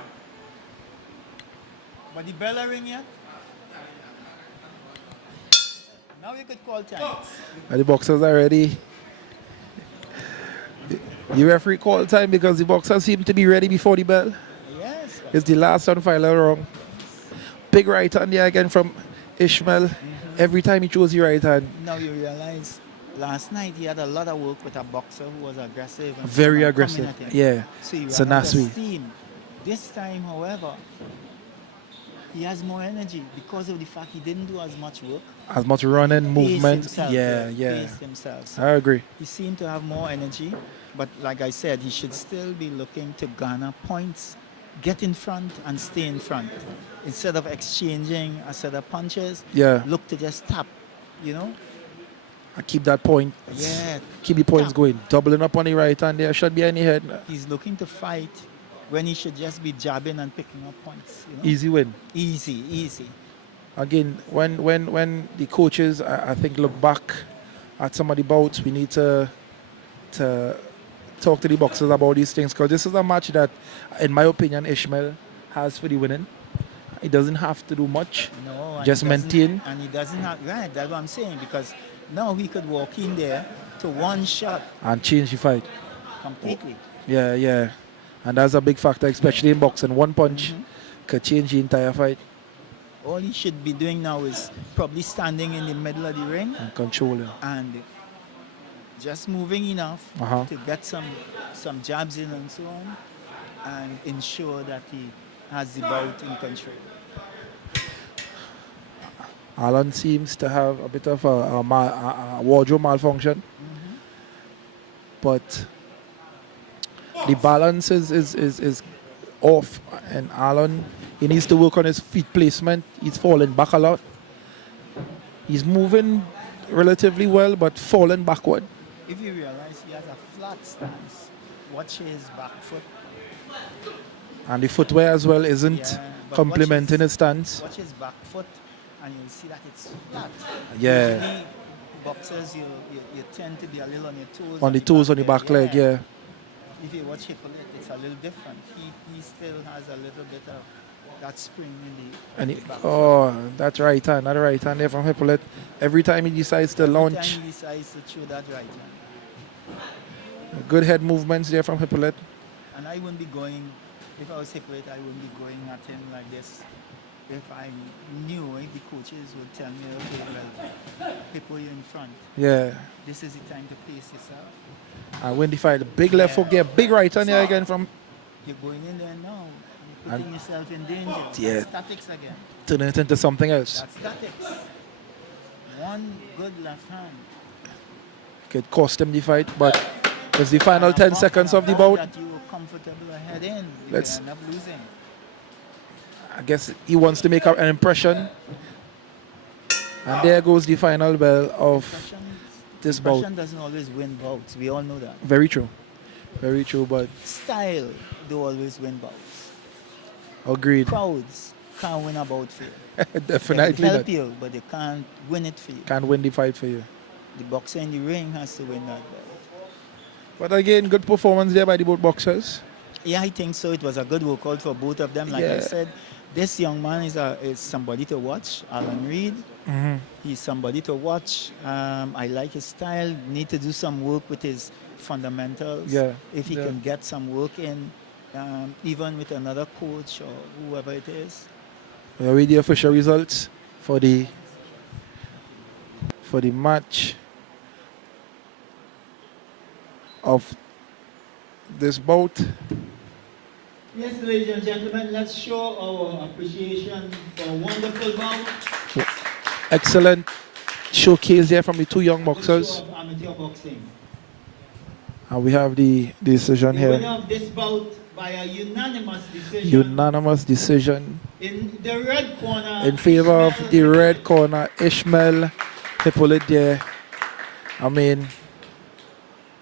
But the bell are ring yet? Now you could call times. And the boxers are ready. The referee called time because the boxers seem to be ready before the bell. Yes. It's the last one final round. Big right hand there again from Ishmael. Every time he chose the right hand. Now you realize last night he had a lot of work with a boxer who was aggressive. And Very someone aggressive. coming at him. Yeah. So you So ran out of Naswi. steam. This time, however, he has more energy because of the fact he didn't do as much work. As much running, Paced movement. himself, Yeah, yeah. Paced himself. So I agree. he seemed to have more energy, but like I said, he should still be looking to garner points, get in front and stay in front. Instead of exchanging a set of punches, Yeah. look to just tap, you know? I keep that point. Yeah. Keep the points Tap. going. Doubling up on the right hand there. Should be any head. He's looking to fight when he should just be jabbing and picking up points. You know? Easy win. Easy. Again, when the coaches, I think, look back at some of the bouts, we need to talk to the boxers about these things, because this is a match that, in my opinion, Ishmael has for the winning. He doesn't have to do much. No, and Just he doesn't- maintain. And he doesn't have, right, that's what I'm saying, because now he could walk in there to one shot And change the fight. completely. Yeah, yeah. And that's a big factor, especially in boxing. One punch could change the entire fight All he should be doing now is probably standing in the middle of the ring and controlling. and just moving enough Uh-huh. to get some jabs in and so on, and ensure that he has the bout in control. Alan seems to have a bit of a wardrobe malfunction, but the balance is off, and Alan, he needs to work on his feet placement. He's falling back a lot. He's moving relatively well, but falling backward. If you realize he has a flat stance, watch his back foot. And the footwear as well isn't Yeah, but complementing his stance. Watch his back foot, and you'll see that it's flat. Yeah. Usually, boxers, you tend to be a little on your toes. On the toes, on the back leg, yeah. If you watch Hippolyte, it's a little different. He still has a little bit of that spring in the And back. that's right hand, another right hand there from Hippolyte. Every time he decides to Every launch, time he decides to throw that right hand. good head movements there from Hippolyte. And I wouldn't be going, if I was Hippolyte, I wouldn't be going at him like this. If I knew, the coaches would tell me, okay, well, Hippo, you're in front. Yeah. This is the time to pace yourself. And when the fight, big left hook there, big right hand there again from You're going in there now. You're putting yourself in danger. Yeah. That's statics again. turning it into something else. That's statics. One good left hand. Could cost him the fight, but it's the final 10 seconds of the bout. That you were comfortable ahead in. You Let's- end up losing. I guess he wants to make an impression. And there goes the final bell of Impression, this bout. impression doesn't always win bouts. We all know that. Very true. Very true, but Style, they always win bouts. agreed. Crowds can't win a bout for you. They can Definitely help not. you, but they can't win it for you. Can't win the fight for you. The boxer in the ring has to win that bout. But again, good performance there by the both boxers. Yeah, I think so. It was a good workout for both of them. Like I Yeah. said, this young man is somebody to watch. Alan Reed. He's somebody to watch. I like his style. Need to do some work with his fundamentals. Yeah, If he yeah. can get some work in, even with another coach or whoever it is. We are with the official results for the match of this bout. Yes, ladies and gentlemen, let's show our appreciation for a wonderful bout. Excellent showcase there from the two young Good boxers. show of amateur boxing. And we have the decision The here. winner of this bout by a unanimous decision Unanimous decision in the red corner. in favor of Ishmael the red Hippolyte. corner, Ishmael Hippolyte there. I mean,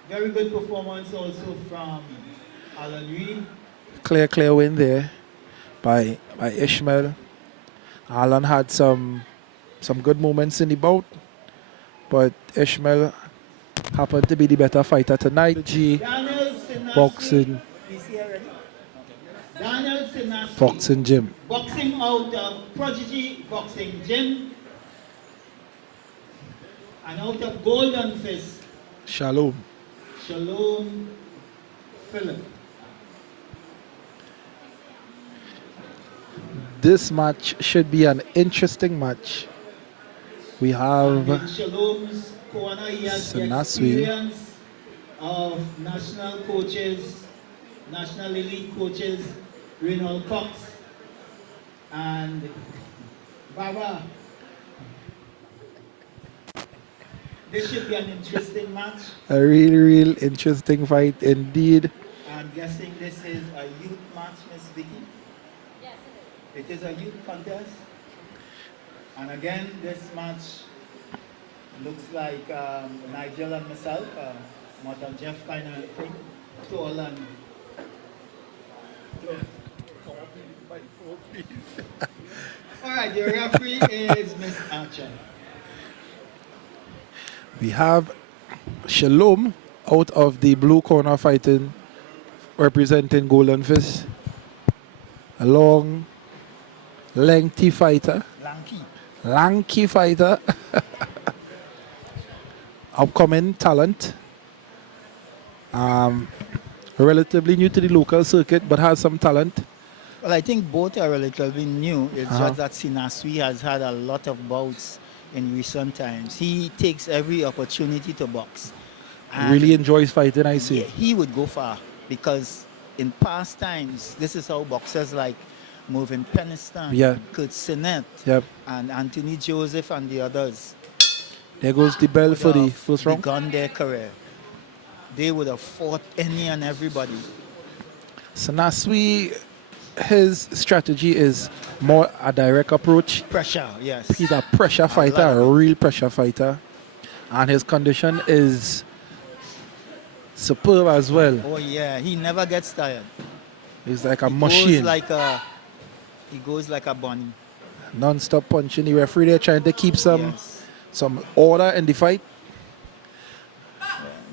Very good performance also from Alan Reed. clear win there by Ishmael. Alan had some good moments in the bout, but Ishmael happened to be the better fighter tonight. G Daniel Sinasi. boxing Is he already? Daniel Sinasi. boxing gym. Boxing out of Prodigy Boxing Gym. And out of Golden Fist, Shalom. Shalom Philip. This match should be an interesting match. We have In Shalom's corner, he has the Sinaswi. experience of national coaches, national elite coaches, Reynold Cox and Baba. This should be an interesting match. a real interesting fight indeed. I'm guessing this is a youth match, Miss Vicky. It is a youth contest. And again, this match looks like Nigel and myself, Martha Jeff kind of thing, tall and all right, the referee is Miss Archer. We have Shalom out of the blue corner fighting, representing Golden Fist. A long, lengthy fighter. Lanky fighter. Upcoming talent. Relatively new to the local circuit, but has some talent. Well, I think both are relatively new. It's Uh-huh. just that Sinaswi has had a lot of bouts in recent times. He takes every opportunity to box. And Really enjoys fighting, I see. he would go far because in past times, this is how boxers like Mervyn Peniston, Yeah. Kurt Sinnett, Yep. and Anthony Joseph and the others There goes the bell for the would have first round. begun their career. They would have fought any and everybody. Sinaswi, his strategy is more a direct approach. Pressure, yes. He's a pressure fighter, love a real pressure fighter. And his condition is superb as well. Oh yeah, he never gets tired. He's like a He machine. He goes like a bunny. Non-stop punching. The referee there trying to keep Yes. some order in the fight.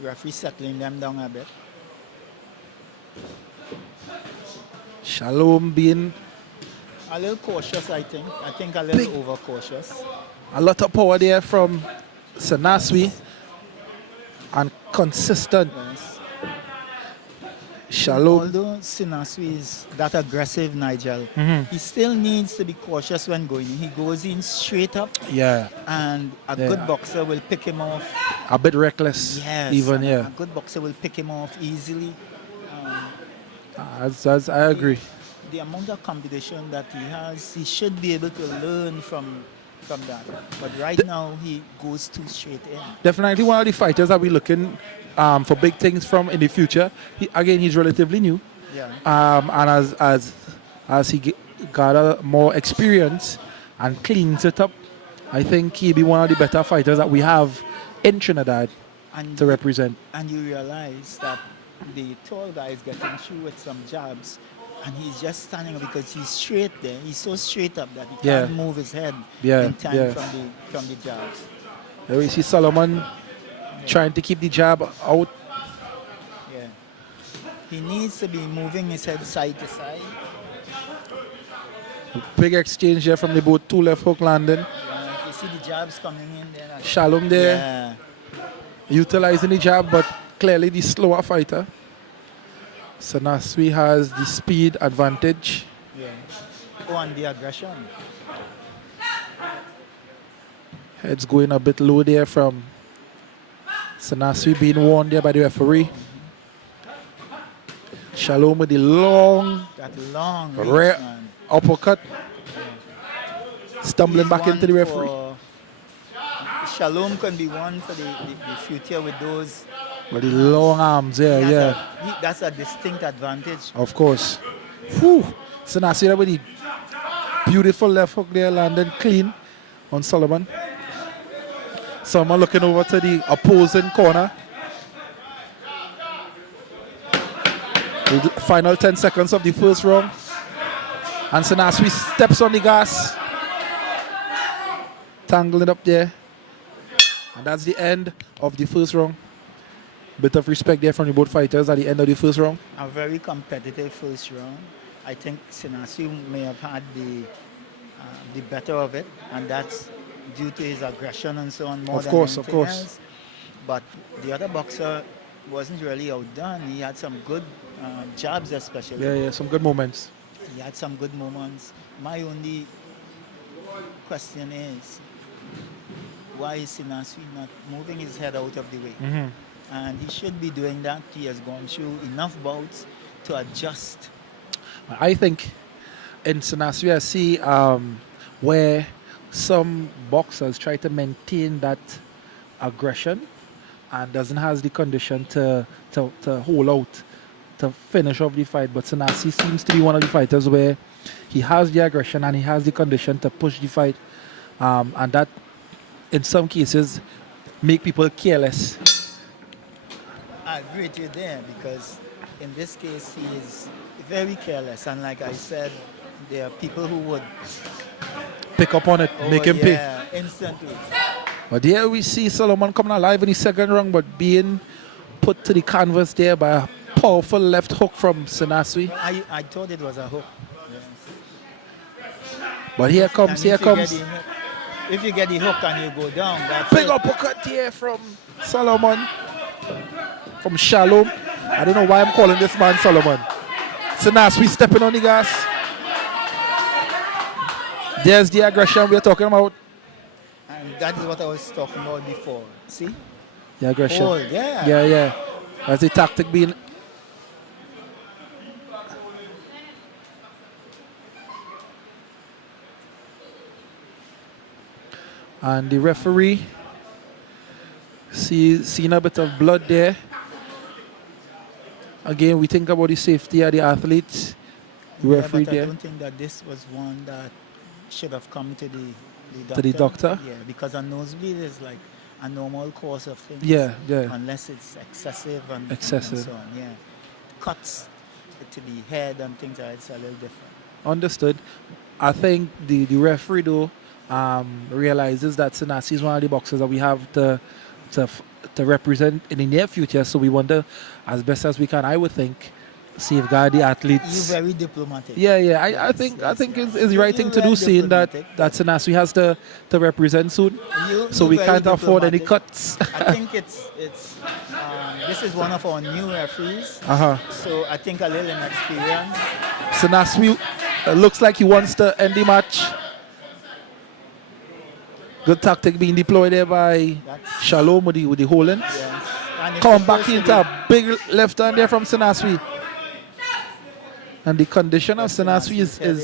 Referee settling them down a bit. Shalom being A little cautious, I think. I think a little overcautious. a lot of power there from Sinaswi. And consistent. Yes. Shalom. Although Sinaswi is that aggressive, Nigel, he still needs to be cautious when going in. He goes in straight up, Yeah. and a Yeah. good boxer will pick him off. A bit reckless. Yes, Even, and yeah. a good boxer will pick him off easily. As I agree. The amount of competition that he has, he should be able to learn from that. But right now, he goes too straight in. Definitely one of the fighters that we're looking for big things from in the future. He's relatively new. Yeah. And as he gather more experience and cleans it up, I think he'll be one of the better fighters that we have in Trinidad And to represent. And you realize that the tall guy is getting through with some jabs, and he's just standing up because he's straight there. He's so straight up that he Yeah. can't move his head Yeah, in time yeah. from the jabs. There we see Solomon trying to keep the jab out. Yeah. He needs to be moving his head side to side. Big exchange there from the both two left hook landing. Yeah. You see the jabs coming in there. Shalom there, Yeah. utilizing the jab, but clearly the slower fighter. Sanaswi has the speed advantage. Yeah. Oh, and the aggression. Head's going a bit low there from Sanaswi being warned there by the referee. Shalom with the long That long rare reach, man. uppercut. Stumbling He's back into the one referee. for- Shalom can be one for the future with those. With the long arms, yeah, He has yeah. that's a distinct advantage. Of course. Whew. Sanaswi there with the beautiful left hook there, landing clean on Solomon. Solomon looking over to the opposing corner. The final 10 seconds of the first round. And Sanaswi steps on the gas. Tangling up there. And that's the end of the first round. Bit of respect there from the both fighters at the end of the first round. A very competitive first round. I think Sinasi may have had the better of it, and that's due to his aggression and so on more Of than course, anything of course. else. But the other boxer wasn't really outdone. He had some good jabs, especially. Yeah, yeah, some good moments. He had some good moments. My only question is, why is Sinasi not moving his head out of the way? Mm-hmm. And he should be doing that. He has gone through enough bouts to adjust. I think in Sanaswi I see where some boxers try to maintain that aggression and doesn't have the condition to hold out, to finish off the fight. But Sanaswi seems to be one of the fighters where he has the aggression and he has the condition to push the fight. And that, in some cases, make people careless. I agree with you there because in this case he is very careless, and like I said, there are people who would Pick up on it, make him pay. instantly. But here we see Solomon coming alive in the second round, but being put to the canvas there by a powerful left hook from Sanaswi. I thought it was a hook. But here And comes, if you get the hook and you go down, that's big it. uppercut here from Solomon, from Shalom. I don't know why I'm calling this man Solomon. Sanaswi stepping on the gas. There's the aggression we're talking about. And that is what I was talking about before. See? The aggression. Hold, yeah. Yeah, yeah. That's the tactic being. And the referee seen a bit of blood there. Again, we think about the safety of the athletes. The Yeah, referee but I there. don't think that this was one that should have come to the doctor. To the doctor? Yeah, because a nosebleed is like a normal course of things. Yeah, yeah. Unless it's excessive and Excessive. and so on. Yeah, cuts to the head and things like that, it's a little different. Understood. I think the referee though realizes that Sanaswi is one of the boxers that we have to represent in the near future. So we want to, as best as we can, I would think, safeguard the athletes. You're very diplomatic. Yeah, yeah. I think it's the right thing to do, seeing that Sanaswi has to represent soon. So You're we very can't afford any diplomatic. cuts. I think it's this is one of our new referees. Uh-huh. So I think a little inexperience. Sanaswi looks like he wants to end the match. Good tactic being deployed there by That's- Shalom with the holding. Yes. And it's Come back supposed to into a big left hand there from Sanaswi. And the condition of Sanaswi Sanaswi's head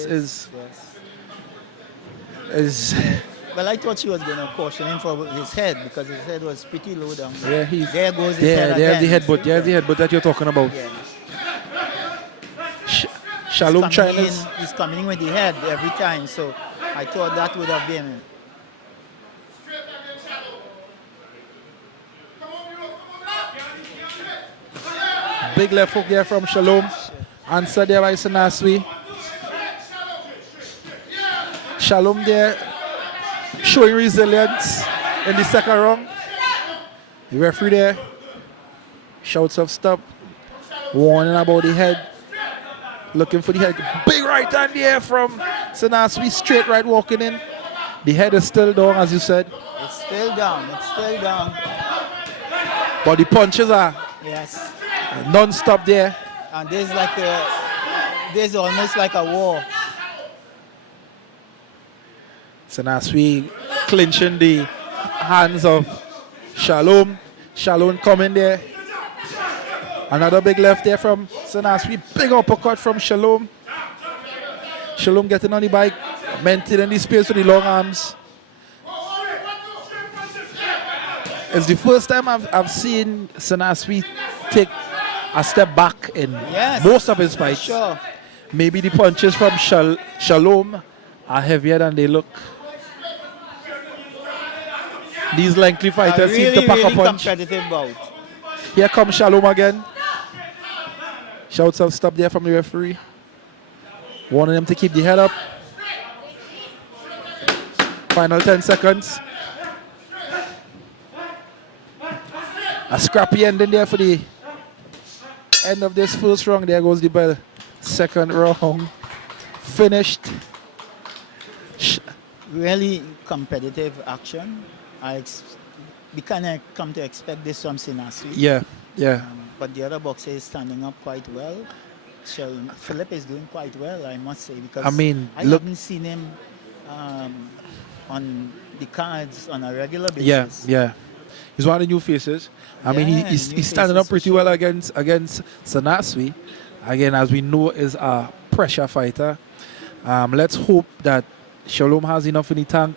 is Well, I thought she was going to caution him for his head because his head was pretty low down. yeah, he's There goes his there. head There's the again. headbutt. There's the headbutt that you're talking about. Yeah. Shalom trying to. He's coming in with the head every time, so I thought that would have been. big left hook there from Shalom. Answer there by Sanaswi. Shalom there showing resilience in the second round. The referee there shouts of stop, warning about the head, looking for the head. Big right hand there from Sanaswi, straight right walking in. The head is still down, as you said. It's still down. It's still down. But the punches are Yes. non-stop there. And there's almost like a war. Sanaswi clinching the hands of Shalom. Shalom coming there. Another big left there from Sanaswi. Big uppercut from Shalom. Shalom getting on the bike, maintaining the space with the long arms. It's the first time I've seen Sanaswi take a step back in most of his fights. Sure. Maybe the punches from Shalom are heavier than they look. These lengthy fighters seem to pack a punch. Competitive bout. Here comes Shalom again. Shouts of stop there from the referee. Warning them to keep the head up. Final 10 seconds. A scrappy ending there for the end of this first round. There goes the bell. Second round finished. Really competitive action. We kind of come to expect this from Sanaswi. Yeah. But the other boxer is standing up quite well. Philip is doing quite well, I must say, because I mean, I look, haven't seen him on the cards on a regular basis. Yeah. He's one of the new faces. I mean, he's standing up pretty well against Sanaswi. Again, as we know, is a pressure fighter. Let's hope that Shalom has enough in the tank.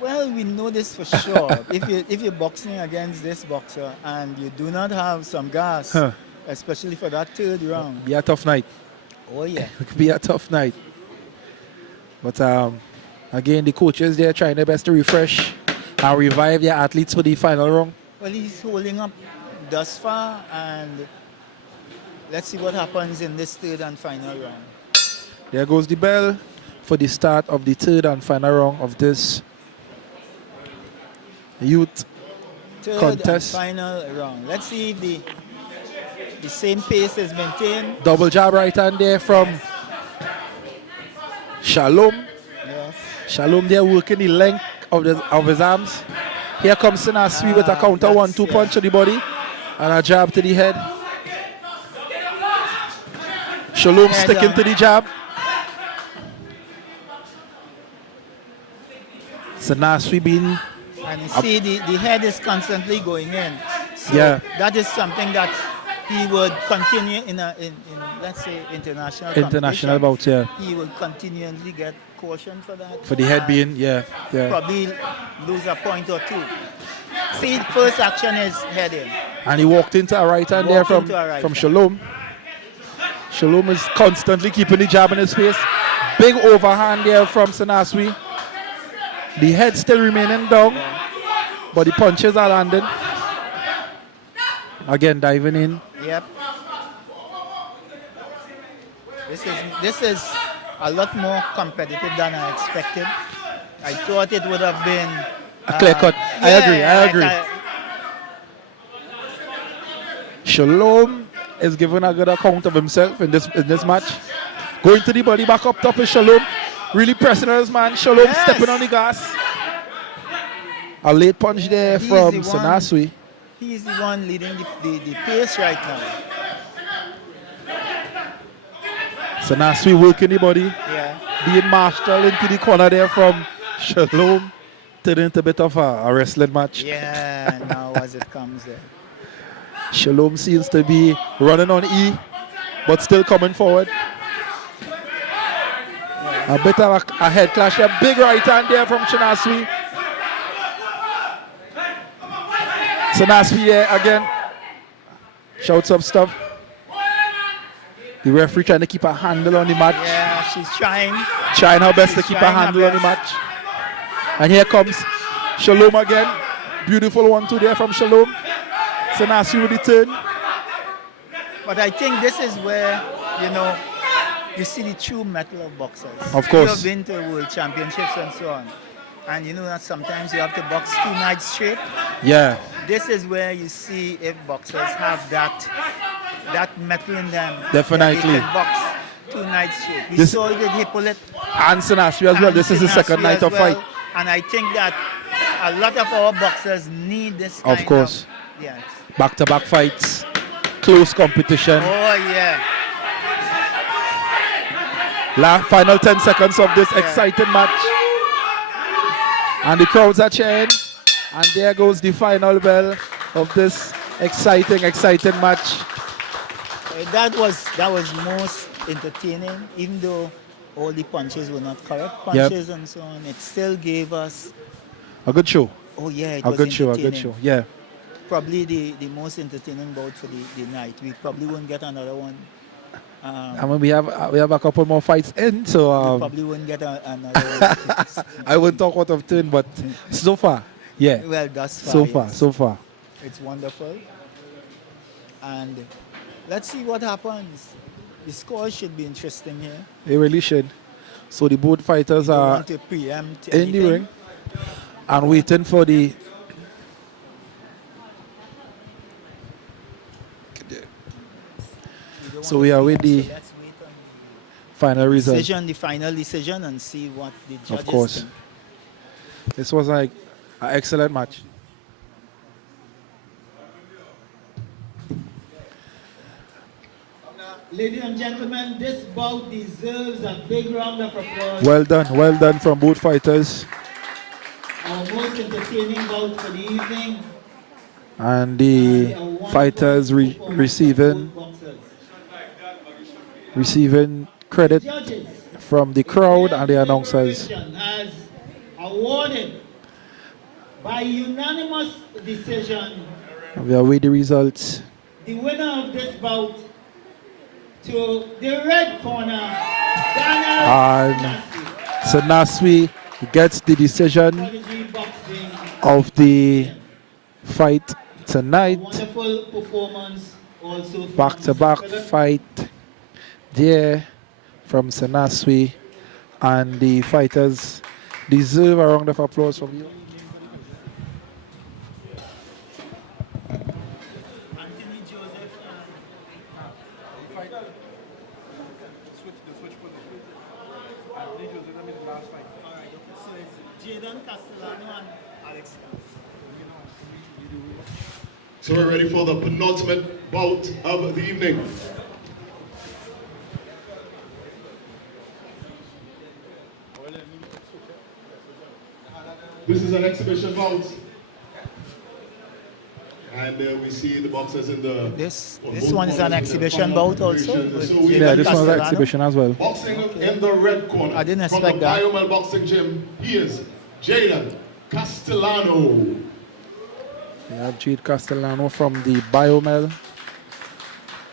Well, we know this for sure. if you're boxing against this boxer and you do not have some gas, especially for that third round, be a tough night. Oh yeah, It could be a tough night. But again, the coaches there trying their best to refresh and revive their athletes for the final round. well, he's holding up thus far, and let's see what happens in this third and final round. There goes the bell for the start of the third and final round of this youth Third contest. and final round. Let's see if the same pace is maintained. Double jab right hand there from Shalom. Yes. Shalom there working the length of his arms. Here comes Sanaswi with a counter 1-2 punch to the body and a jab to the head. Shalom sticking to the jab. Sanaswi being And you see the head is constantly going in. So that is something that he would continue in let's say international bout, yeah. He will continually get caution for that. For the head being, Probably lose a point or two. See, first action is head in. And he walked into a right hand there from Shalom. Shalom is constantly keeping the jab in his face. Big overhand there from Sanaswi. The head still remaining down, but the punches are landing. Again, diving in. Yep. This is a lot more competitive than I expected. I thought it would have been A clear cut. I agree. Shalom is giving a good account of himself in this match. Going to the body, back up top is Shalom. Really pressing on his man. Shalom stepping on the gas. A late punch there from Sanaswi. He's the one leading the pace right now. Sanaswi working the body. Yeah. Being marshaled into the corner there from Shalom. Turned into a bit of a wrestling match. Yeah, now as it comes there. Shalom seems to be running on E, but still coming forward. A bit of a head clash. A big right hand there from Sanaswi. Sanaswi here again. Shouts up stuff. The referee trying to keep a handle on the match. Yeah, she's trying. Trying her best to keep a handle on the match. And here comes Shalom again. Beautiful 1-2 there from Shalom. Sanaswi with the turn. But I think this is where, you know, you see the true mettle of boxers. Of course. You've been to world championships and so on. And you know that sometimes you have to box 2 nights straight. Yeah, This is where you see if boxers have that mettle in them. Definitely. That they can box 2 nights straight. We This- saw it with Hippolyte. and Sinasri as well. This is the second Sinasri night as of well. fight. And I think that a lot of our boxers need this kind Of course. yes. Back-to-back fights, close competition. Oh, yeah. Final 10 seconds of this exciting match. And the crowds are cheering. And there goes the final bell of this exciting match. That was most entertaining, even though all the punches were not correct punches and so on. It still gave us, A good show. oh yeah, it A was good show, a entertaining. good show. Yeah. Probably the most entertaining bout for the night. We probably won't get another one. I mean, we have a couple more fights in, We so probably won't get another one. I won't talk out of turn, but so far, yeah. Well, thus far, So yes. far. It's wonderful. And let's see what happens. The score should be interesting here. It really should. So the both fighters We don't are want to preempt in the anything. ring and waiting for the don't So want we to are with preempt, the so let's wait on final result. the final decision and see what the judges Of course. think. This was like an excellent match. Ladies and gentlemen, this bout deserves a big round of applause. Well done from both fighters. Our most entertaining bout for the evening. And the And a wonderful fighters performance from receiving both boxers. credit Judges, from the crowd and the announcers. has awarded by unanimous decision We await the results. the winner of this bout to the red corner, Daniel And Sanaswi gets the decision Prodigy Boxing. of the fight tonight. Wonderful performance also from Back-to-back Philip. fight there from Sanaswi, and the fighters deserve a round of applause from you. Anthony Joseph. So it's Jaden Castellano and Alex Khan. So we're ready for the penultimate bout of the evening. This is an exhibition bout. And we see the boxers in the... This both one is an corners in the exhibition final bout also. configuration. with So we Jaden Yeah, this one's an Castellano. exhibition as well. Boxing in the red corner. I didn't from expect the that. Biomel Boxing Gym, he is Jaden Castellano. We have Jade Castellano from the Biomel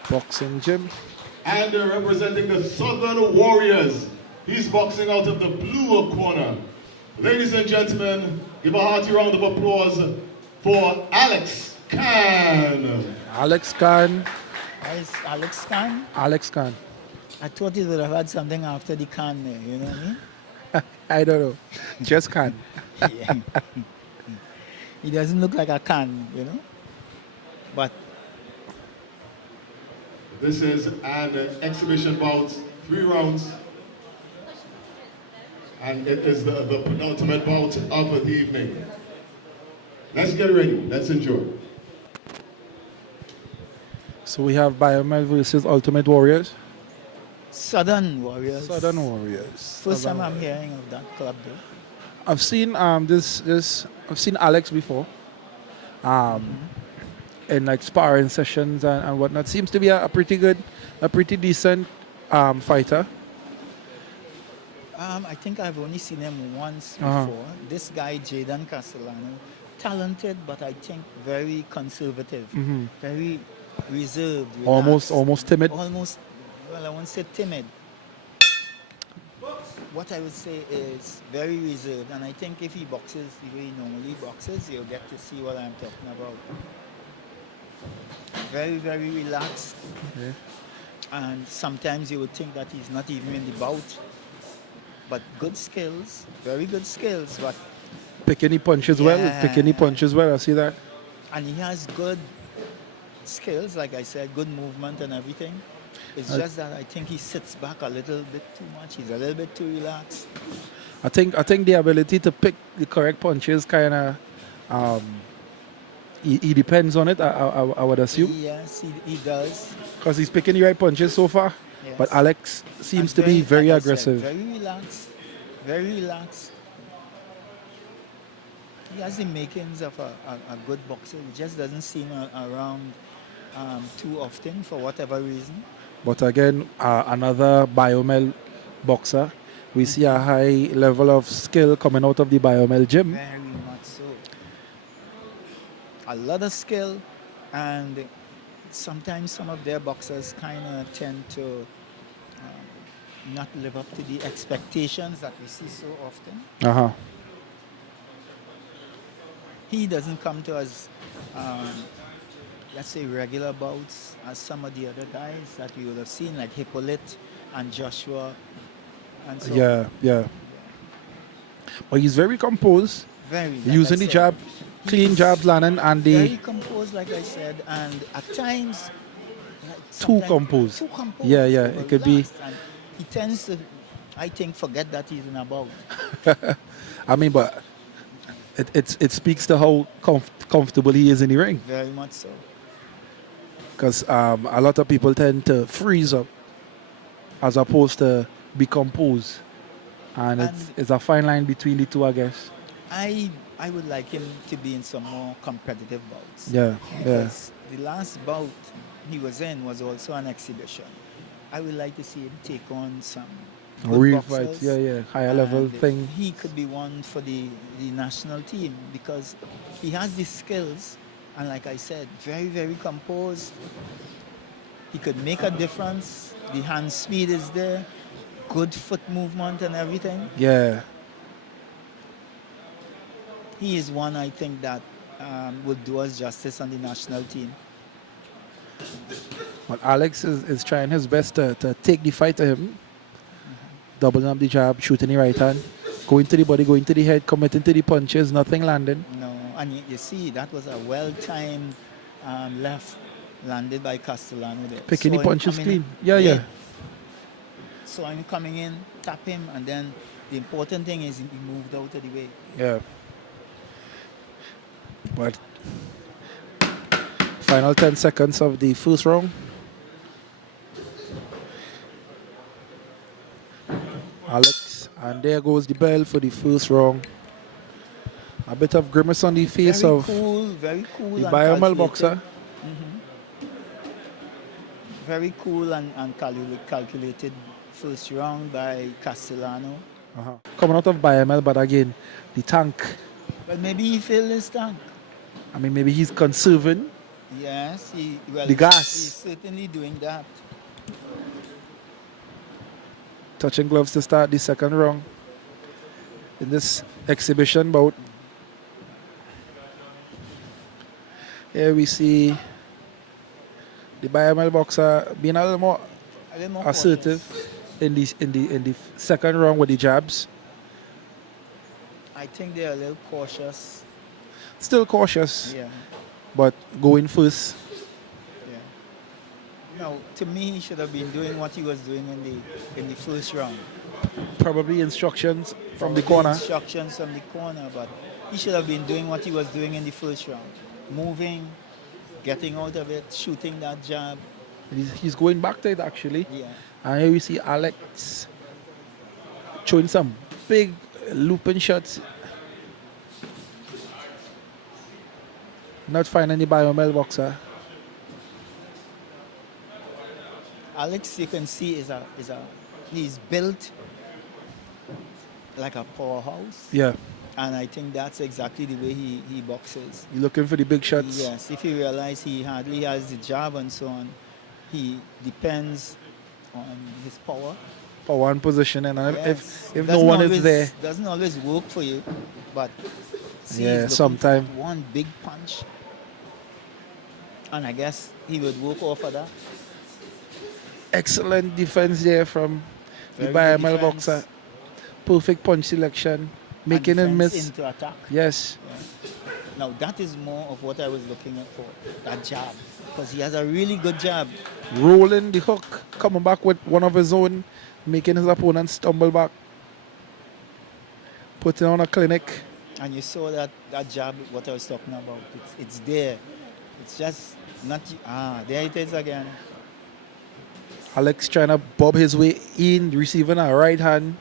Boxing Gym. And representing the Southern Warriors, he's boxing out of the blue corner. Ladies and gentlemen, give a hearty round of applause for Alex Khan. Alex Khan. Is Alex Khan? Alex Khan. I thought he would have had something after the Khan there, you know what I mean? I don't know. Just Khan. Yeah. He doesn't look like a Khan, you know? But This is an exhibition bout, 3 rounds. And it is the penultimate bout of the evening. Let's get ready, let's enjoy. So we have Biomel versus Ultimate Warriors. Southern Warriors. Southern Warriors. First time Southern I'm hearing of that club though. I've seen I've seen Alex before. In like sparring sessions and whatnot. Seems to be a pretty decent fighter. I think I've only seen him once Uh-huh. before. This guy, Jaden Castellano, talented, but I think very conservative, very reserved, relaxed. Almost timid. Almost, well, I won't say timid. What I would say is very reserved, and I think if he boxes the way he normally boxes, you'll get to see what I'm talking about. very, very relaxed. Yeah. And sometimes you would think that he's not even in the bout. But good skills, very good skills. But Picking the punches well. Yeah. Picking the punches well. I see that. and he has good skills, like I said, good movement and everything. It's just that I think he sits back a little bit too much. He's a little bit too relaxed. I think the ability to pick the correct punches kind of he depends on it. I would assume Yes, he does. because he's picking the right punches so far. Yes. But Alex seems And to be very like I said, aggressive. very relaxed. Very relaxed. He has the makings of a good boxer. He just doesn't seem around too often for whatever reason. But again, another Biomel boxer. We see a high level of skill coming out of the Biomel gym. Very much so. A lot of skill, and sometimes some of their boxers kind of tend to not live up to the expectations that we see so often. Uh-huh. He doesn't come to us, let's say, regular bouts as some of the other guys that we would have seen, like Hippolyte and Joshua, and so on. Yeah. But he's very composed, Very, like using I the said, jab, clean he's jabs landing, and very the composed, like I said, and at times too sometimes composed. Too composed. Yeah, it could be. relaxed, and he tends to, I think, forget that he's in a bout. I mean, but it speaks to how comfortable he is in the ring. Very much so. Because a lot of people tend to freeze up as opposed to be composed. And it's a fine line between the two, I guess. I would like him to be in some more competitive bouts. Yeah. Because the last bout he was in was also an exhibition. I would like to see him take on some good Real boxers. fights, yeah. Higher level And thing. He could be one for the national team because he has the skills, and like I said, very, very composed. He could make a difference. The hand speed is there, good foot movement and everything. Yeah. He is one I think that would do us justice on the national team. But Alex is trying his best to take the fight to him. Doubling up the jab, shooting the right hand, going to the body, going to the head, committing to the punches, nothing landing. No, and you see, that was a well-timed left landed by Castellano there. Picking So the him punches coming clean. in- Yeah. So I'm coming in, tap him, and then the important thing is he moved out of the way. Yeah. But final 10 seconds of the first round. Alex, and there goes the bell for the first round. A bit of grimace on the face Very of cool, very cool. the and Biomel calculated. boxer. Very cool and calculated first round by Castellano. Coming out of Biomel, but again, the tank. But maybe he filled his tank. I mean, maybe he's conserving. Yes, The gas. He's certainly doing that. Touching gloves to start the second round in this exhibition bout. Here we see the Biomel boxer being a little more A little more assertive cautious. in the second round with the jabs. I think they're a little cautious. Still cautious, Yeah, but going first. yeah. No, to me, he should have been doing what he was doing in the first round. Probably instructions from the Probably corner. Instructions from the corner, but he should have been doing what he was doing in the first round. Moving, getting out of it, shooting that jab. He's going back to it actually. Yeah. And here we see Alex showing some big looping shots. Not finding the Biomel boxer. Alex, you can see, he's built like a powerhouse. Yeah, And I think that's exactly the way he boxes. you're looking for the big shots. Yes, if you realize he hardly has the jab and so on, he depends on his power. Power and positioning. And Yes. if no Doesn't one is always- there, doesn't always work for you, but see, Yeah, he's looking for sometime. one big punch. And I guess he would work off of that. Excellent defense there from the Very good BML defense. boxer. Perfect punch selection, making him defense miss. into attack. Yes. Now that is more of what I was looking at for, that jab. Because he has a really good jab. Rolling the hook, coming back with one of his own, making his opponent stumble back. Putting on a clinic. And you saw that jab, what I was talking about. It's there. It's just not, there it is again. Alex trying to bob his way in, receiving a right hand,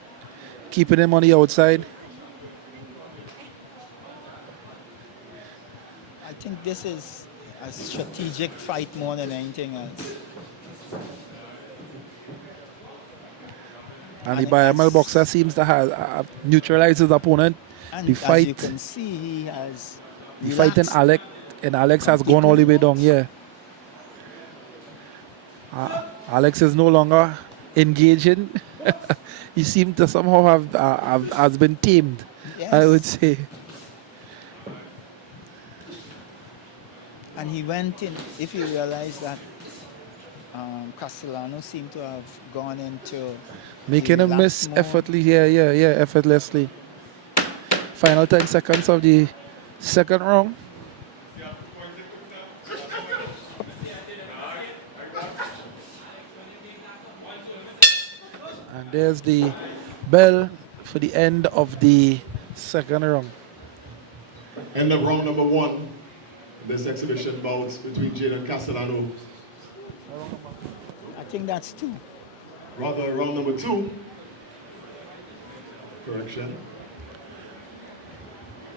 keeping him on the outside. I think this is a strategic fight more than anything else. And And the BML it's- boxer seems to have neutralized his opponent. And The as you fight, can see, he has the fight in relaxed. Alex has gone all the way down. Completely. Yeah. Alex is no longer engaging. He seemed to somehow has been tamed. Yes. I would say. And he went in, if you realize that Castellano seemed to have gone into Making him miss relaxed mode. effortlessly. Final 10 seconds of the second round. And there's the bell for the end of the second round. End of round number 1. This exhibition bouts between Jaden Castellano. I think that's 2. Rather, round number 2. Correction.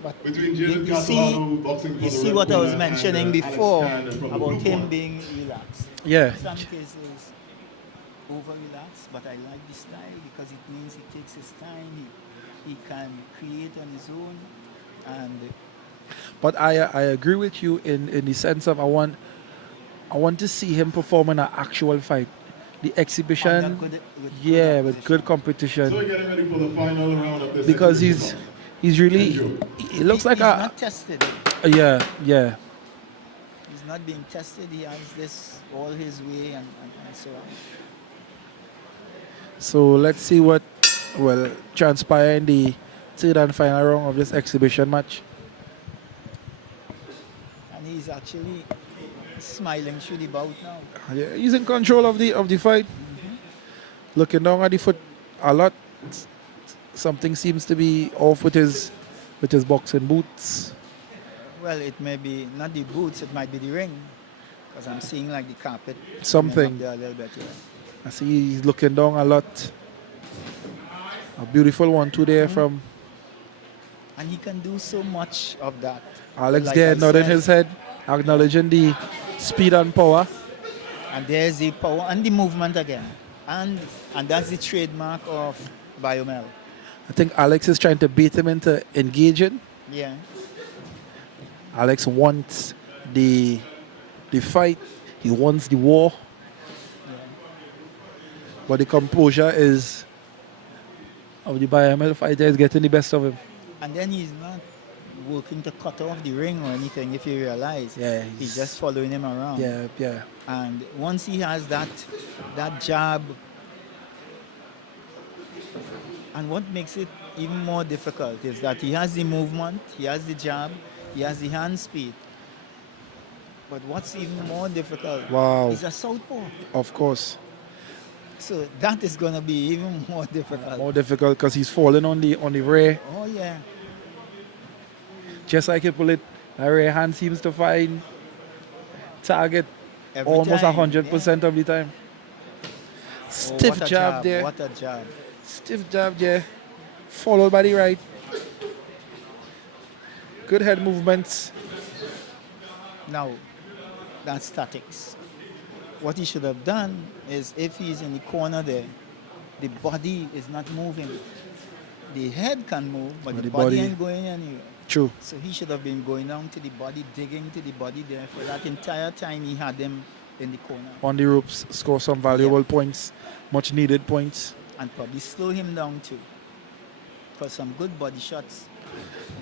But Between you Jaden see, Castellano boxing for you the see red what I was corner and, mentioning Alex before Tan from the about blue him corner. being relaxed. Yeah. In some cases, over relaxed, but I like the style because it means he takes his time, he can create on his own, and But I agree with you in the sense of I want to see him perform in an actual fight. The exhibition, and good with good competition. So we're getting ready for the final round of this Because exhibition he's really, he looks like he's a, not tested. yeah. He's not being tested. He has this all his way and so on. So let's see what will transpire in the third and final round of this exhibition match. And he's actually smiling through the bout now. Yeah, he's in control of the fight. Looking down at the foot a lot. Something seems to be off with his boxing boots. Well, it may be not the boots, it might be the ring. Because I'm seeing like the carpet. Something. coming up there a little bit, yeah. I see he's looking down a lot. A beautiful 1-2 there from And he can do so much of that. Alex Like there, I nodding said, his head, acknowledging the speed and power. And there's the power and the movement again. And that's the trademark of Biomel. I think Alex is trying to bait him into engaging. Yeah. Alex wants the fight. He wants the war. But the composure is of the BML fighter is getting the best of him. And then he's not working to cut off the ring or anything, if you realize. Yeah, He's just following him around. yeah. And once he has that jab, and what makes it even more difficult is that he has the movement, he has the jab, he has the hand speed. But what's even more difficult Wow. is a southpaw. Of course. So that is going to be even more difficult. More difficult because he's falling on the rear. Oh yeah. Just like he pull it, the rear hand seems to find target Every almost time, 100% of the time. yeah. Oh, Stiff what a jab there. What a jab. Stiff jab there. Followed by the right. Good head movements. Now, that's statics. What he should have done is if he's in the corner there, the body is not moving. The head can move, but But the the body body- ain't going anywhere. True. So he should have been going down to the body, digging to the body there for that entire time he had him in the corner. On the ropes, score some valuable points, much needed points. And probably slow him down too. Because some good body shots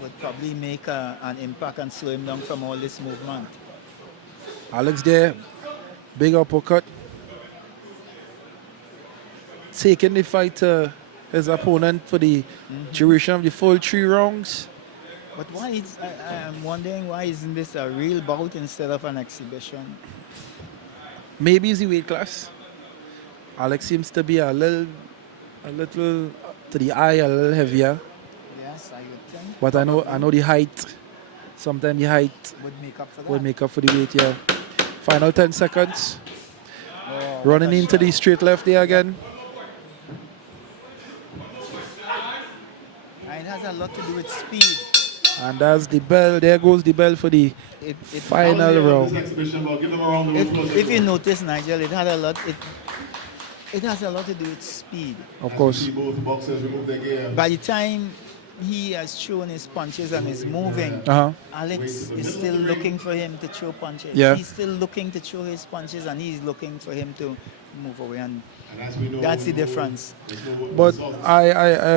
would probably make an impact and slow him down from all this movement. Alex there, big uppercut. Taking the fight to his opponent for the duration of the full 3 rounds. But why is I'm wondering why isn't this a real bout instead of an exhibition? Maybe it's the weight class. Alex seems to be a little to the eye a little heavier. Yes, I would think. But I know the height. Sometimes the height Would make up for that. would make up for the weight. Yeah. Final 10 seconds. Oh, Running what a into shot. the straight left there again. And it has a lot to do with speed. And that's the bell. There goes the bell for the final This round. exhibition, but give them a round of applause. If you notice, Nigel, it has a lot to do with speed. Of As course. we see both boxers remove their gear. By the time he has thrown his punches and is moving, Uh-huh. Alex is still looking for him to throw punches. Yeah. He's still looking to throw his punches and he's looking for him to move away. And And as we know, that's the difference. there's no But results I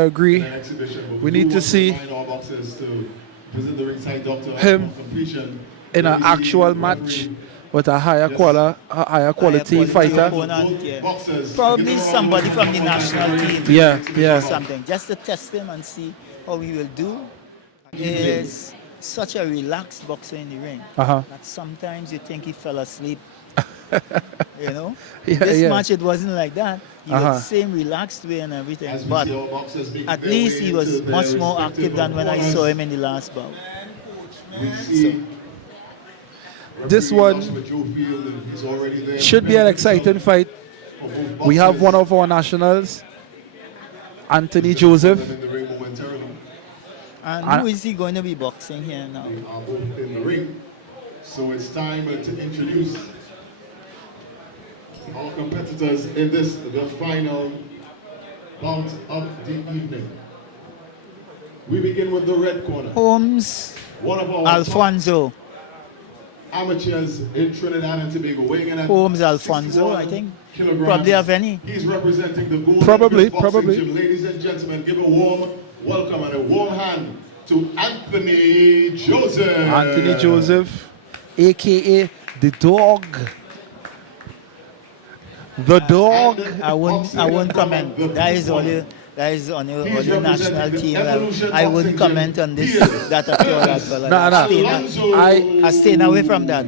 agree. in an exhibition, but We do need to want see remind our boxers to visit the ringside doctor him on completion. in an When we see actual the match referee, with a higher quality quality fighter. opponent. both Yeah. boxers, Probably give them a round somebody of from the applause. national team. Yeah, yeah. Something just to test him and see how he will do. He is such a relaxed boxer in the ring Uh-huh. that sometimes you think he fell asleep. You know, Yeah, this yeah. match it wasn't like that. He Uh-huh. was the same relaxed way and everything, As we but see our boxers make at their least way he was into their much more respective active than when I saw opponents. him in the last bout. We see This referee one Joshua Joe Field, and he's already there. Should be an exciting fight. For both We have boxers. one of our nationals, Anthony Joseph. In the ring momentarily. And And- who is he going to be boxing here now? They are both in the ring. So it's time to introduce our competitors in this, the final bout of the evening. We begin with the red corner. Holmes One of our Alfonso. top amateurs in Trinidad and Tobago, weighing in at Holmes Alfonso, 61 I think. kilograms. Probably have any. He's representing the Golden Probably, Boxing probably. Gym. Ladies and gentlemen, give a warm welcome and a warm hand to Anthony Joseph. Anthony Joseph, aka the dog. The dog. I won't comment. That is on your He's national representing team the level. Evolution I wouldn't Boxing comment Gym. on this. He is That at all as well. Nah, nah. I staying away from that.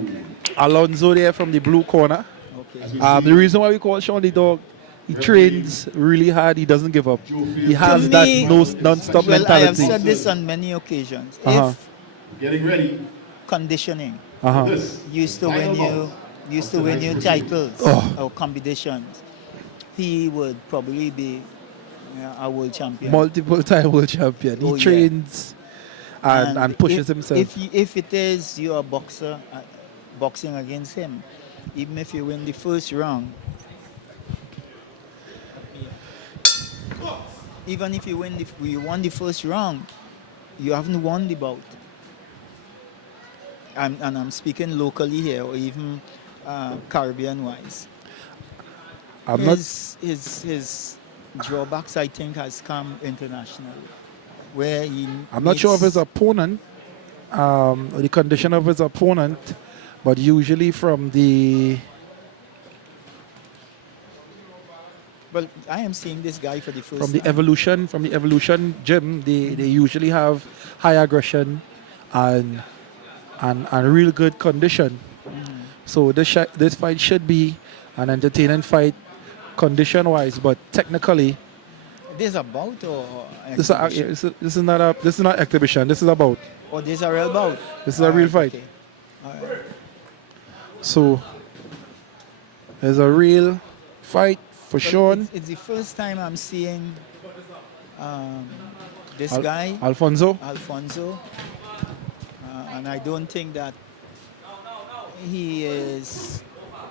Alonso there from the blue corner. Okay. As we The see reason why we call Sean the dog, he trains really hard. He doesn't give up. He has To that me- non-stop Well, I have mentality. said this on many occasions. Uh-huh. If getting ready conditioning Uh-huh. this used to final win you bout. titles Oh. or competitions, he would probably be a world champion. Multiple-time world champion. He Oh, yeah. trains and pushes if, himself. If it is you're a boxer boxing against him, even if you win the first round, even if you won the first round, you haven't won the bout. And I'm speaking locally here, or even Caribbean-wise. I'm not. His drawbacks, I think, has come internationally, where he. I'm not sure of his opponent, or the condition of his opponent, but usually from the Well, I am seeing this guy for the first from the time. evolution gym, they usually have high aggression and real good condition. So this fight should be an entertaining fight condition wise, but technically This a bout or this exhibition? is not exhibition. This is about. Or this a real bout? This is a real fight. Okay. All right. So there's a real fight for But Sean. It's the first time I'm seeing this guy, Alfonso. Alfonso, and I don't think that he is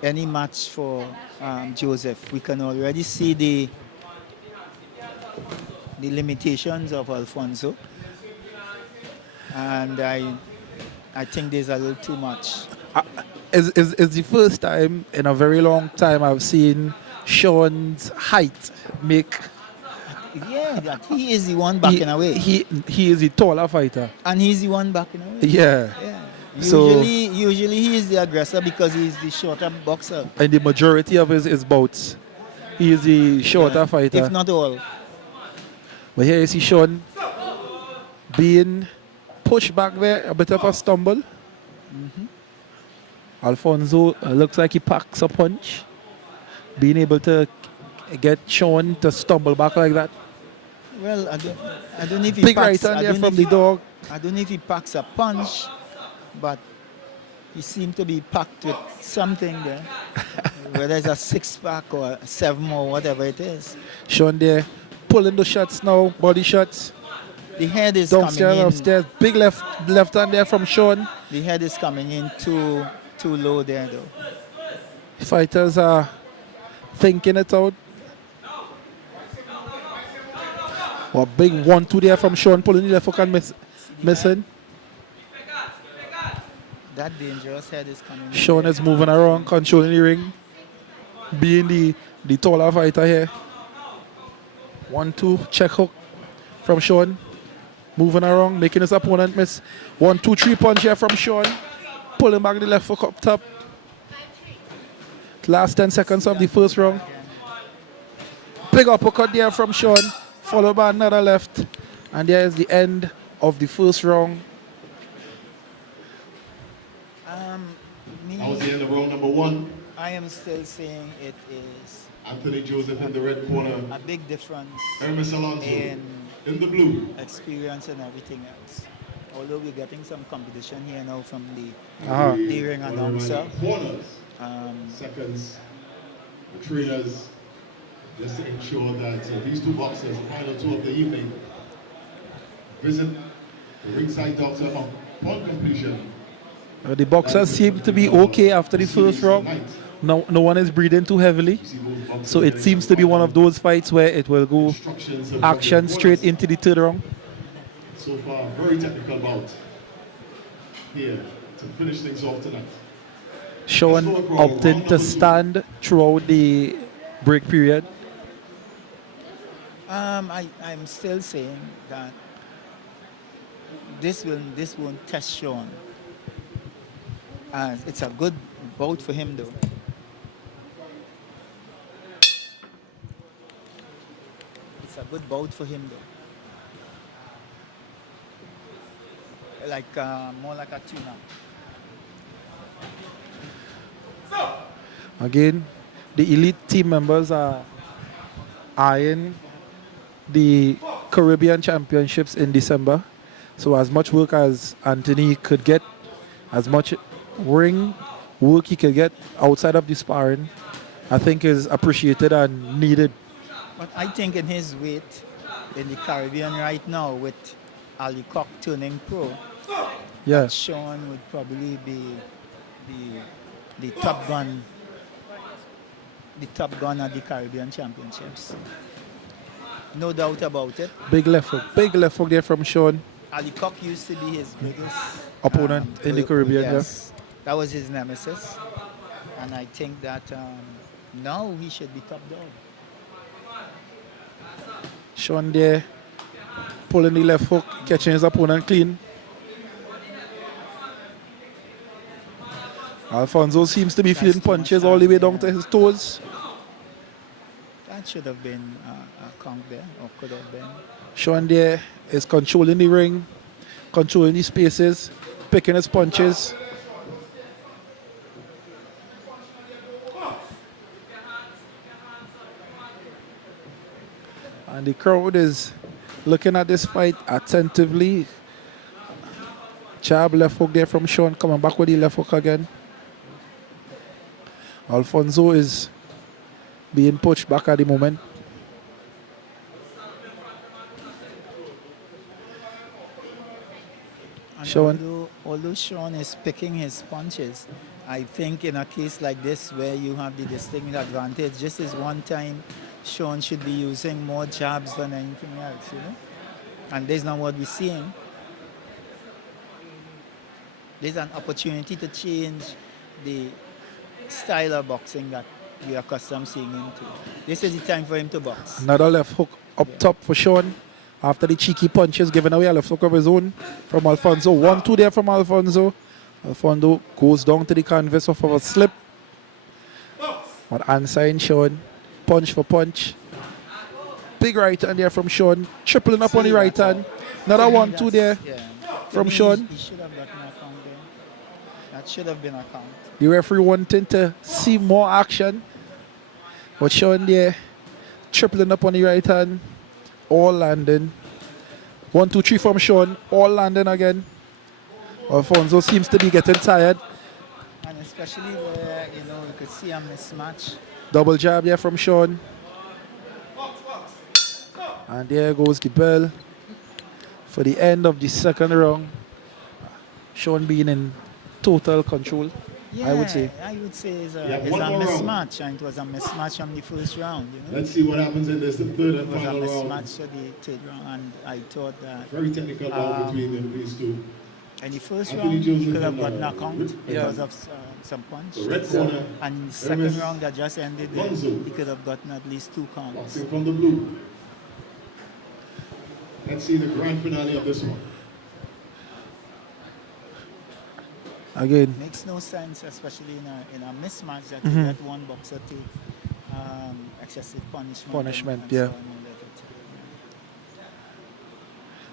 any match for Joseph. We can already see the limitations of Alfonso, and I think there's a little too much. It's the first time in a very long time I've seen Sean's height make. Yeah, that he is the one backing away, He is the taller fighter. and he's the one backing away. Yeah. Yeah. So, Usually he is the aggressor because he's the shorter boxer. in the majority of his bouts, he is the shorter Yeah, fighter. if not all. But here you see Sean being pushed back there, a bit of a stumble. Alfonso looks like he packs a punch. Being able to get Sean to stumble back like that. Well, I don't know if he Big packs, right hand I there don't know from if the dog. I don't know if he packs a punch, but he seemed to be packed with something there. Whether it's a 6-pack or a 7 or whatever it is. Sean there pulling the shots now, body shots. The head is Downstairs, coming in. upstairs. Big left hand there from Sean. The head is coming in too low there though. Fighters are thinking it out. A big 1-2 there from Sean, pulling the left hook and missing. That dangerous head is coming in. Sean there. is moving around, controlling the ring. Being the taller fighter here. 1-2, check hook from Sean. Moving around, making his opponent miss. 1-2-3 punch here from Sean. Pulling back the left hook up top. Last 10 seconds of the first round. Big uppercut there from Sean, followed by another left. And there is the end of the first round. That was the end of round number 1. I am still saying it is Anthony Joseph in the red corner. a big difference Hermes Alonso in in the blue. experience and everything else. Although we're getting some competition here now from the The ring announcer. corners, Um, seconds, the trainers, just to ensure that these two boxers, the final 2 of the evening, visit the ringside doctor upon completion. The boxers seem to be okay after the first round. No one is breathing too heavily. So it seems to be one of those fights where it will go action straight into the third round. So far, very technical bout here to finish things off tonight. Sean opting to stand throughout the break period. I'm still saying that this won't test Sean. It's a good bout for him though. It's a good bout for him though. Like more like a tune-up. Again, the elite team members are eyeing the Caribbean Championships in December. So as much work as Anthony could get, as much ring work he could get outside of the sparring, I think is appreciated and needed. But I think in his weight in the Caribbean right now with Ali Cock turning pro, Yeah, Sean would probably be the top gun at the Caribbean Championships. No doubt about it. big left hook there from Sean. Ali Cock used to be his biggest Opponent in the Caribbean, yes. That was his nemesis. And I think that now he should be top dog. Sean there pulling the left hook, catching his opponent clean. Alfonso seems to be That's feeling too much punches all the way down time, to his toes. That should have been a count there, or could have been. Sean there is controlling the ring, controlling the spaces, picking his punches. And the crowd is looking at this fight attentively. Jab left hook there from Sean, coming back with the left hook again. Alfonso is being pushed back at the moment. And Sean. although Sean is picking his punches, I think in a case like this where you have the distinct advantage, just as one time Sean should be using more jabs than anything else, you know? And that's not what we're seeing. There's an opportunity to change the style of boxing that we are accustomed seeing him to. This is the time for him to box. Another left hook up top for Sean. After the cheeky punches, giving away a left hook of his own from Alfonso. 1-2 there from Alfonso. Alfonso goes down to the canvas off of a slip. But unsigned Sean. Punch for punch. Big right hand there from Sean. Tripling up on the right hand. Another 1-2 there from Sean. He should have gotten a count there. That should have been a count. The referee wanting to see more action. But Sean there, tripling up on the right hand. All landing. 1, 2, 3 from Sean. All landing again. Alfonso seems to be getting tired. And especially where, you could see a mismatch. Double jab here from Sean. And there goes the bell for the end of the second round. Sean being in total control, I would say. I would say it's a one more mismatch, and it was a mismatch from the first round. Let's see what happens in this third and It was a final round. mismatch for the third round, and I thought that Very technical bout between these two. in the first Anthony round Jones he could have and, gotten a count Rip- because of some punch. The red corner, And in the second Hermes round that just ended, there, Lonzo. he could have gotten at least 2 counts. boxing from the blue. Let's see the grand finale of this one. Again, Makes no sense, especially in a mismatch that you let one boxer take excessive punishment. Punishment, and yeah. so on and let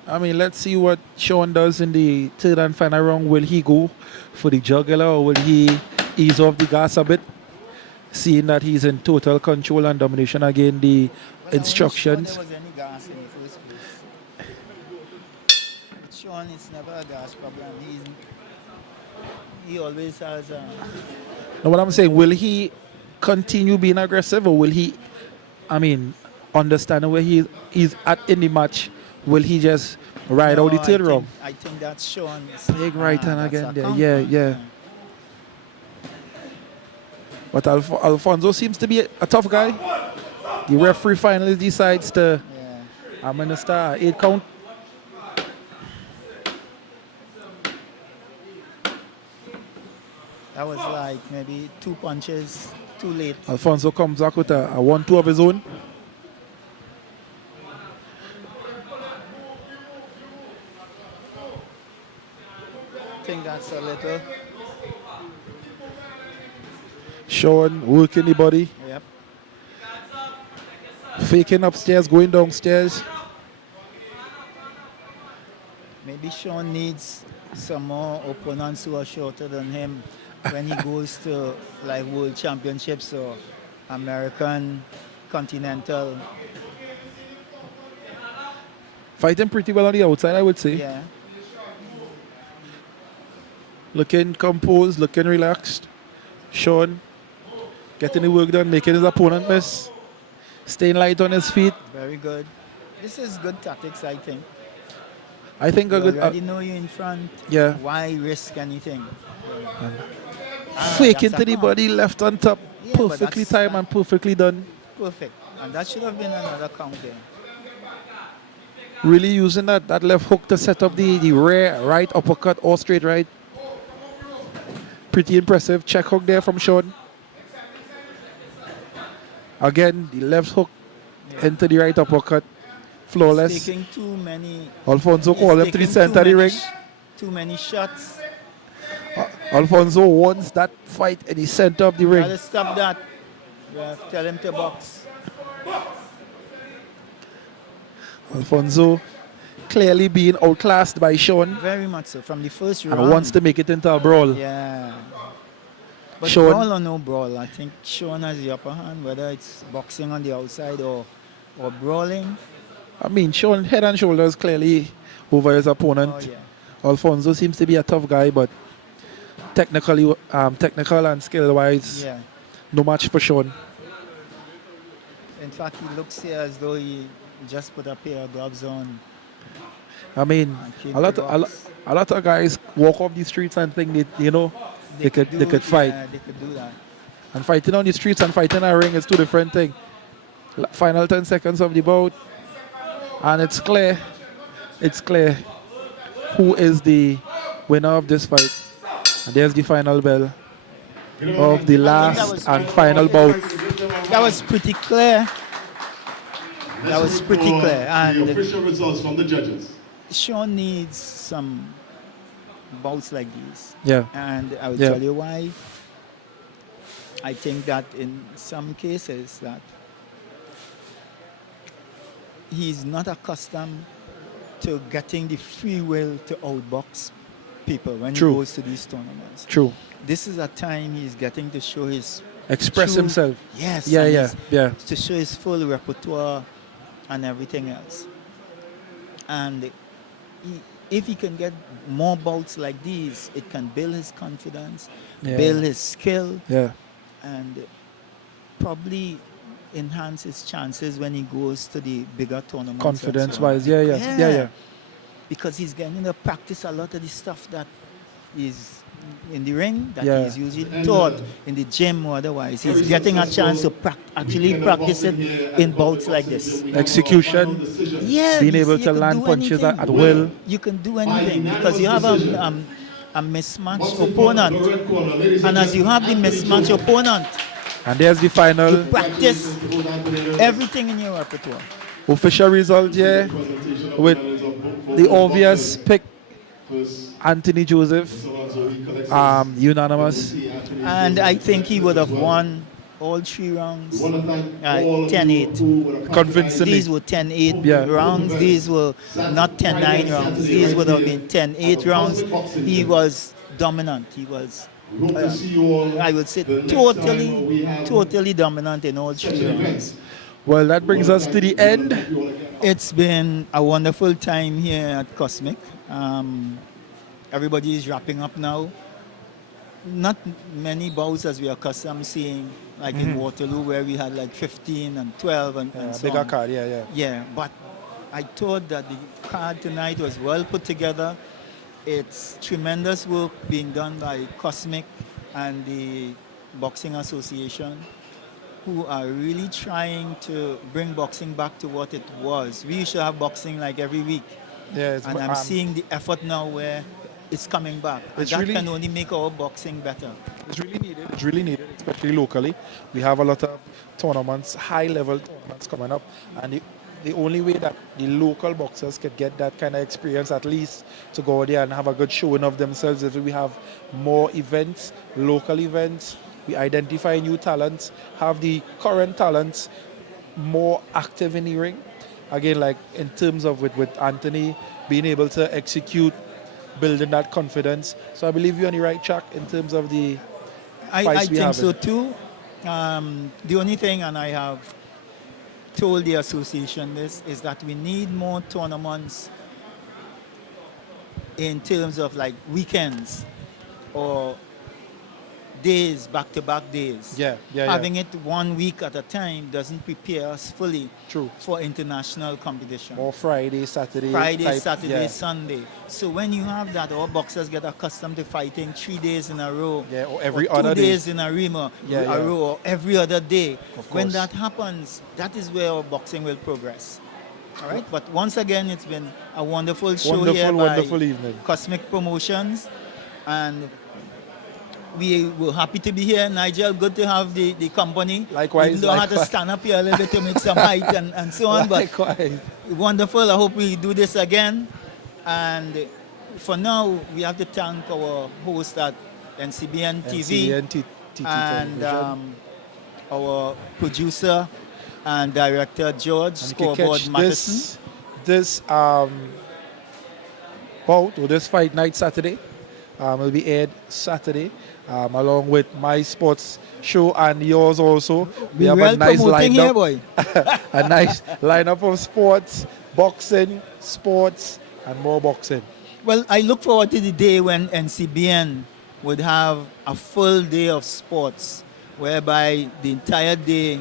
it- I mean, let's see what Sean does in the third and final round. Will he go for the jugular or will he ease off the gas a bit? Seeing that he's in total control and domination again, the Well, instructions. I'm not sure there was any gas in the first place. With Sean, it's never a gas problem. He always has a... Now, what I'm saying, will he continue being aggressive or will he, understanding where he is at in the match, will he just ride out the third round? I think that's Sean's... Big right hand that's again a there. counter. Yeah. But Alfonso seems to be a tough guy. The referee finally decides to Yeah. administer 8 count. That was like maybe 2 punches too late. Alfonso comes back with a 1-2 of his own. I think that's a little... Sean working the body, Yep. faking upstairs, going downstairs. Maybe Sean needs some more opponents who are shorter than him when he goes to like World Championships or American Continental. Fighting pretty well on the outside, I would say. Yeah. Looking composed, looking relaxed. Sean getting the work done, making his opponent miss. Staying light on his feet. Very good. This is good tactics, I think. I think You a good already know you're in front. yeah. Why risk anything? Fake that's into a the count. body, left on top. Yeah, but Perfectly that's- timed and perfectly done. Perfect. And that should have been another count there. Really using that left hook to set up the rear right uppercut or straight right. Pretty impressive. Check hook there from Sean. Again, the left hook into the right uppercut. Flawless. He's taking too many. Alfonso he's called him to the taking center of the ring. Too many shots. Alfonso wants that fight in the center of the ring. Gotta stop that. You have to tell him to box. Alfonso clearly being outclassed by Sean Very much so. From the first round. and wants to make it into a brawl. Yeah. But Sean- brawl or no brawl, I think Sean has the upper hand, whether it's boxing on the outside or brawling. Sean head and shoulders clearly over his opponent. Oh, yeah. Alfonso seems to be a tough guy, but technical and skill-wise, Yeah. no match for Sean. In fact, he looks here as though he just put a pair of gloves on. and came A lot, to a, lo- box. a lot of guys walk off the streets and think they could fight. Yeah, they could do that. And fighting on the streets and fighting in a ring is two different things. Final 10 seconds of the bout, and it's clear who is the winner of this fight. And there's the final bell of the last and final bout. That was pretty clear. That was pretty clear. The And official results from the judges. Sean needs some bouts like these. Yeah. And I will Yeah. tell you why. I think that in some cases that he's not accustomed to getting the free will to outbox people when True. he goes to these tournaments. True. This is a time he's getting to show his Express true- himself. Yes. Yeah, and yeah, his- yeah. to show his full repertoire and everything else. And if he can get more bouts like these, it can build his confidence, Yeah. build his skill, Yeah. and probably enhance his chances when he goes to the bigger tournaments. and so on. Confidence-wise. Yeah, yeah, yeah, yeah. Because he's getting to practice a lot of the stuff that is in the ring, that Yeah. he's usually taught in the gym or otherwise. He's getting a chance to actually practice it in bouts like this. Execution. Yeah, Being able you to can land do punches anything. at will. You can do anything because you have a mismatched opponent. And as you have the mismatched opponent, And there's the final you practice everything in your repertoire. official result here with the obvious pick, Anthony Joseph, unanimous. And I think he would have won all 3 rounds. 10-8. Convincingly. These were 10-8 Yeah. rounds. These were not 10-9 rounds. These would have been 10-8 rounds. He was dominant. He was, I would say, totally dominant in all 3 rounds. Well, that brings us to the end. It's been a wonderful time here at Cosmic. Everybody is wrapping up now. Not many bouts as we are accustomed seeing, like in Waterloo, where we had like 15 and 12 and so Bigger on. card, yeah, yeah. Yeah, but I thought that the card tonight was well put together. It's tremendous work being done by Cosmic and the Boxing Association, who are really trying to bring boxing back to what it was. We used to have boxing like every week. Yeah, And I'm seeing the effort now where it's coming back. And It's that really- can only make our boxing better. It's really needed. It's really needed, especially locally. We have a lot of tournaments, high-level tournaments coming up, and the only way that the local boxers could get that kind of experience, at least to go there and have a good showing of themselves, is if we have more events, local events. We identify new talents, have the current talents more active in the ring. Again, like in terms of with Anthony being able to execute, building that confidence. So I believe you're on the right track in terms of the I fights we think have. so too. The only thing, and I have told the association this, is that we need more tournaments in terms of like weekends or days, back-to-back days. Yeah. Having it 1 week at a time doesn't prepare us fully True. for international competition. More Friday, Saturday. Friday, type, Saturday, yeah. Sunday. So when you have that, our boxers get accustomed to fighting 3 days in a row. Yeah, or every or other 2 day. days in a row, Yeah. or every other day. Of When course. that happens, that is where our boxing will progress. All right. But once again, it's been a wonderful show here by Wonderful evening. Cosmic Promotions, and we were happy to be here. Nigel, good to have the company. Likewise, Even though I had to likewise. stand up here a little bit to make some height and so on, but Likewise. wonderful. I hope we do this again. And for now, we have to thank our host at NCBN TV NCBNTT and television. our producer and director, George And you can Scoreboard catch Matheson. this bout or this fight night Saturday. Will be aired Saturday, along with my sports show and yours also. We have well a nice promoting here, lineup, boy. a nice lineup of sports, boxing, sports, and more boxing. Well, I look forward to the day when NCBN would have a full day of sports, whereby the entire day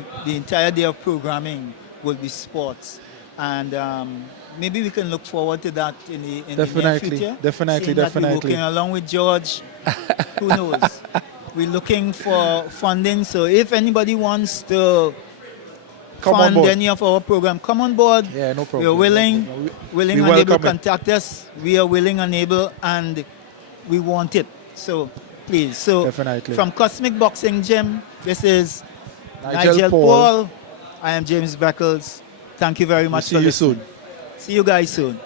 of programming will be sports, and maybe we can look forward to that in the near Definitely, future. definitely, Seeing that we're definitely. working along with George. Who knows? We're looking for funding, so if anybody wants to Come on fund board. any of our program, come on board. Yeah, no problem. We are willing, No problem. willing we and able to welcome it. contact us. We are willing and able, and we want it. So please. So Definitely. from Cosmic Boxing Gym, this is Nigel Nigel Paul. Paul. I am James Beckles. Thank you very much See for you listening. soon. See you guys soon.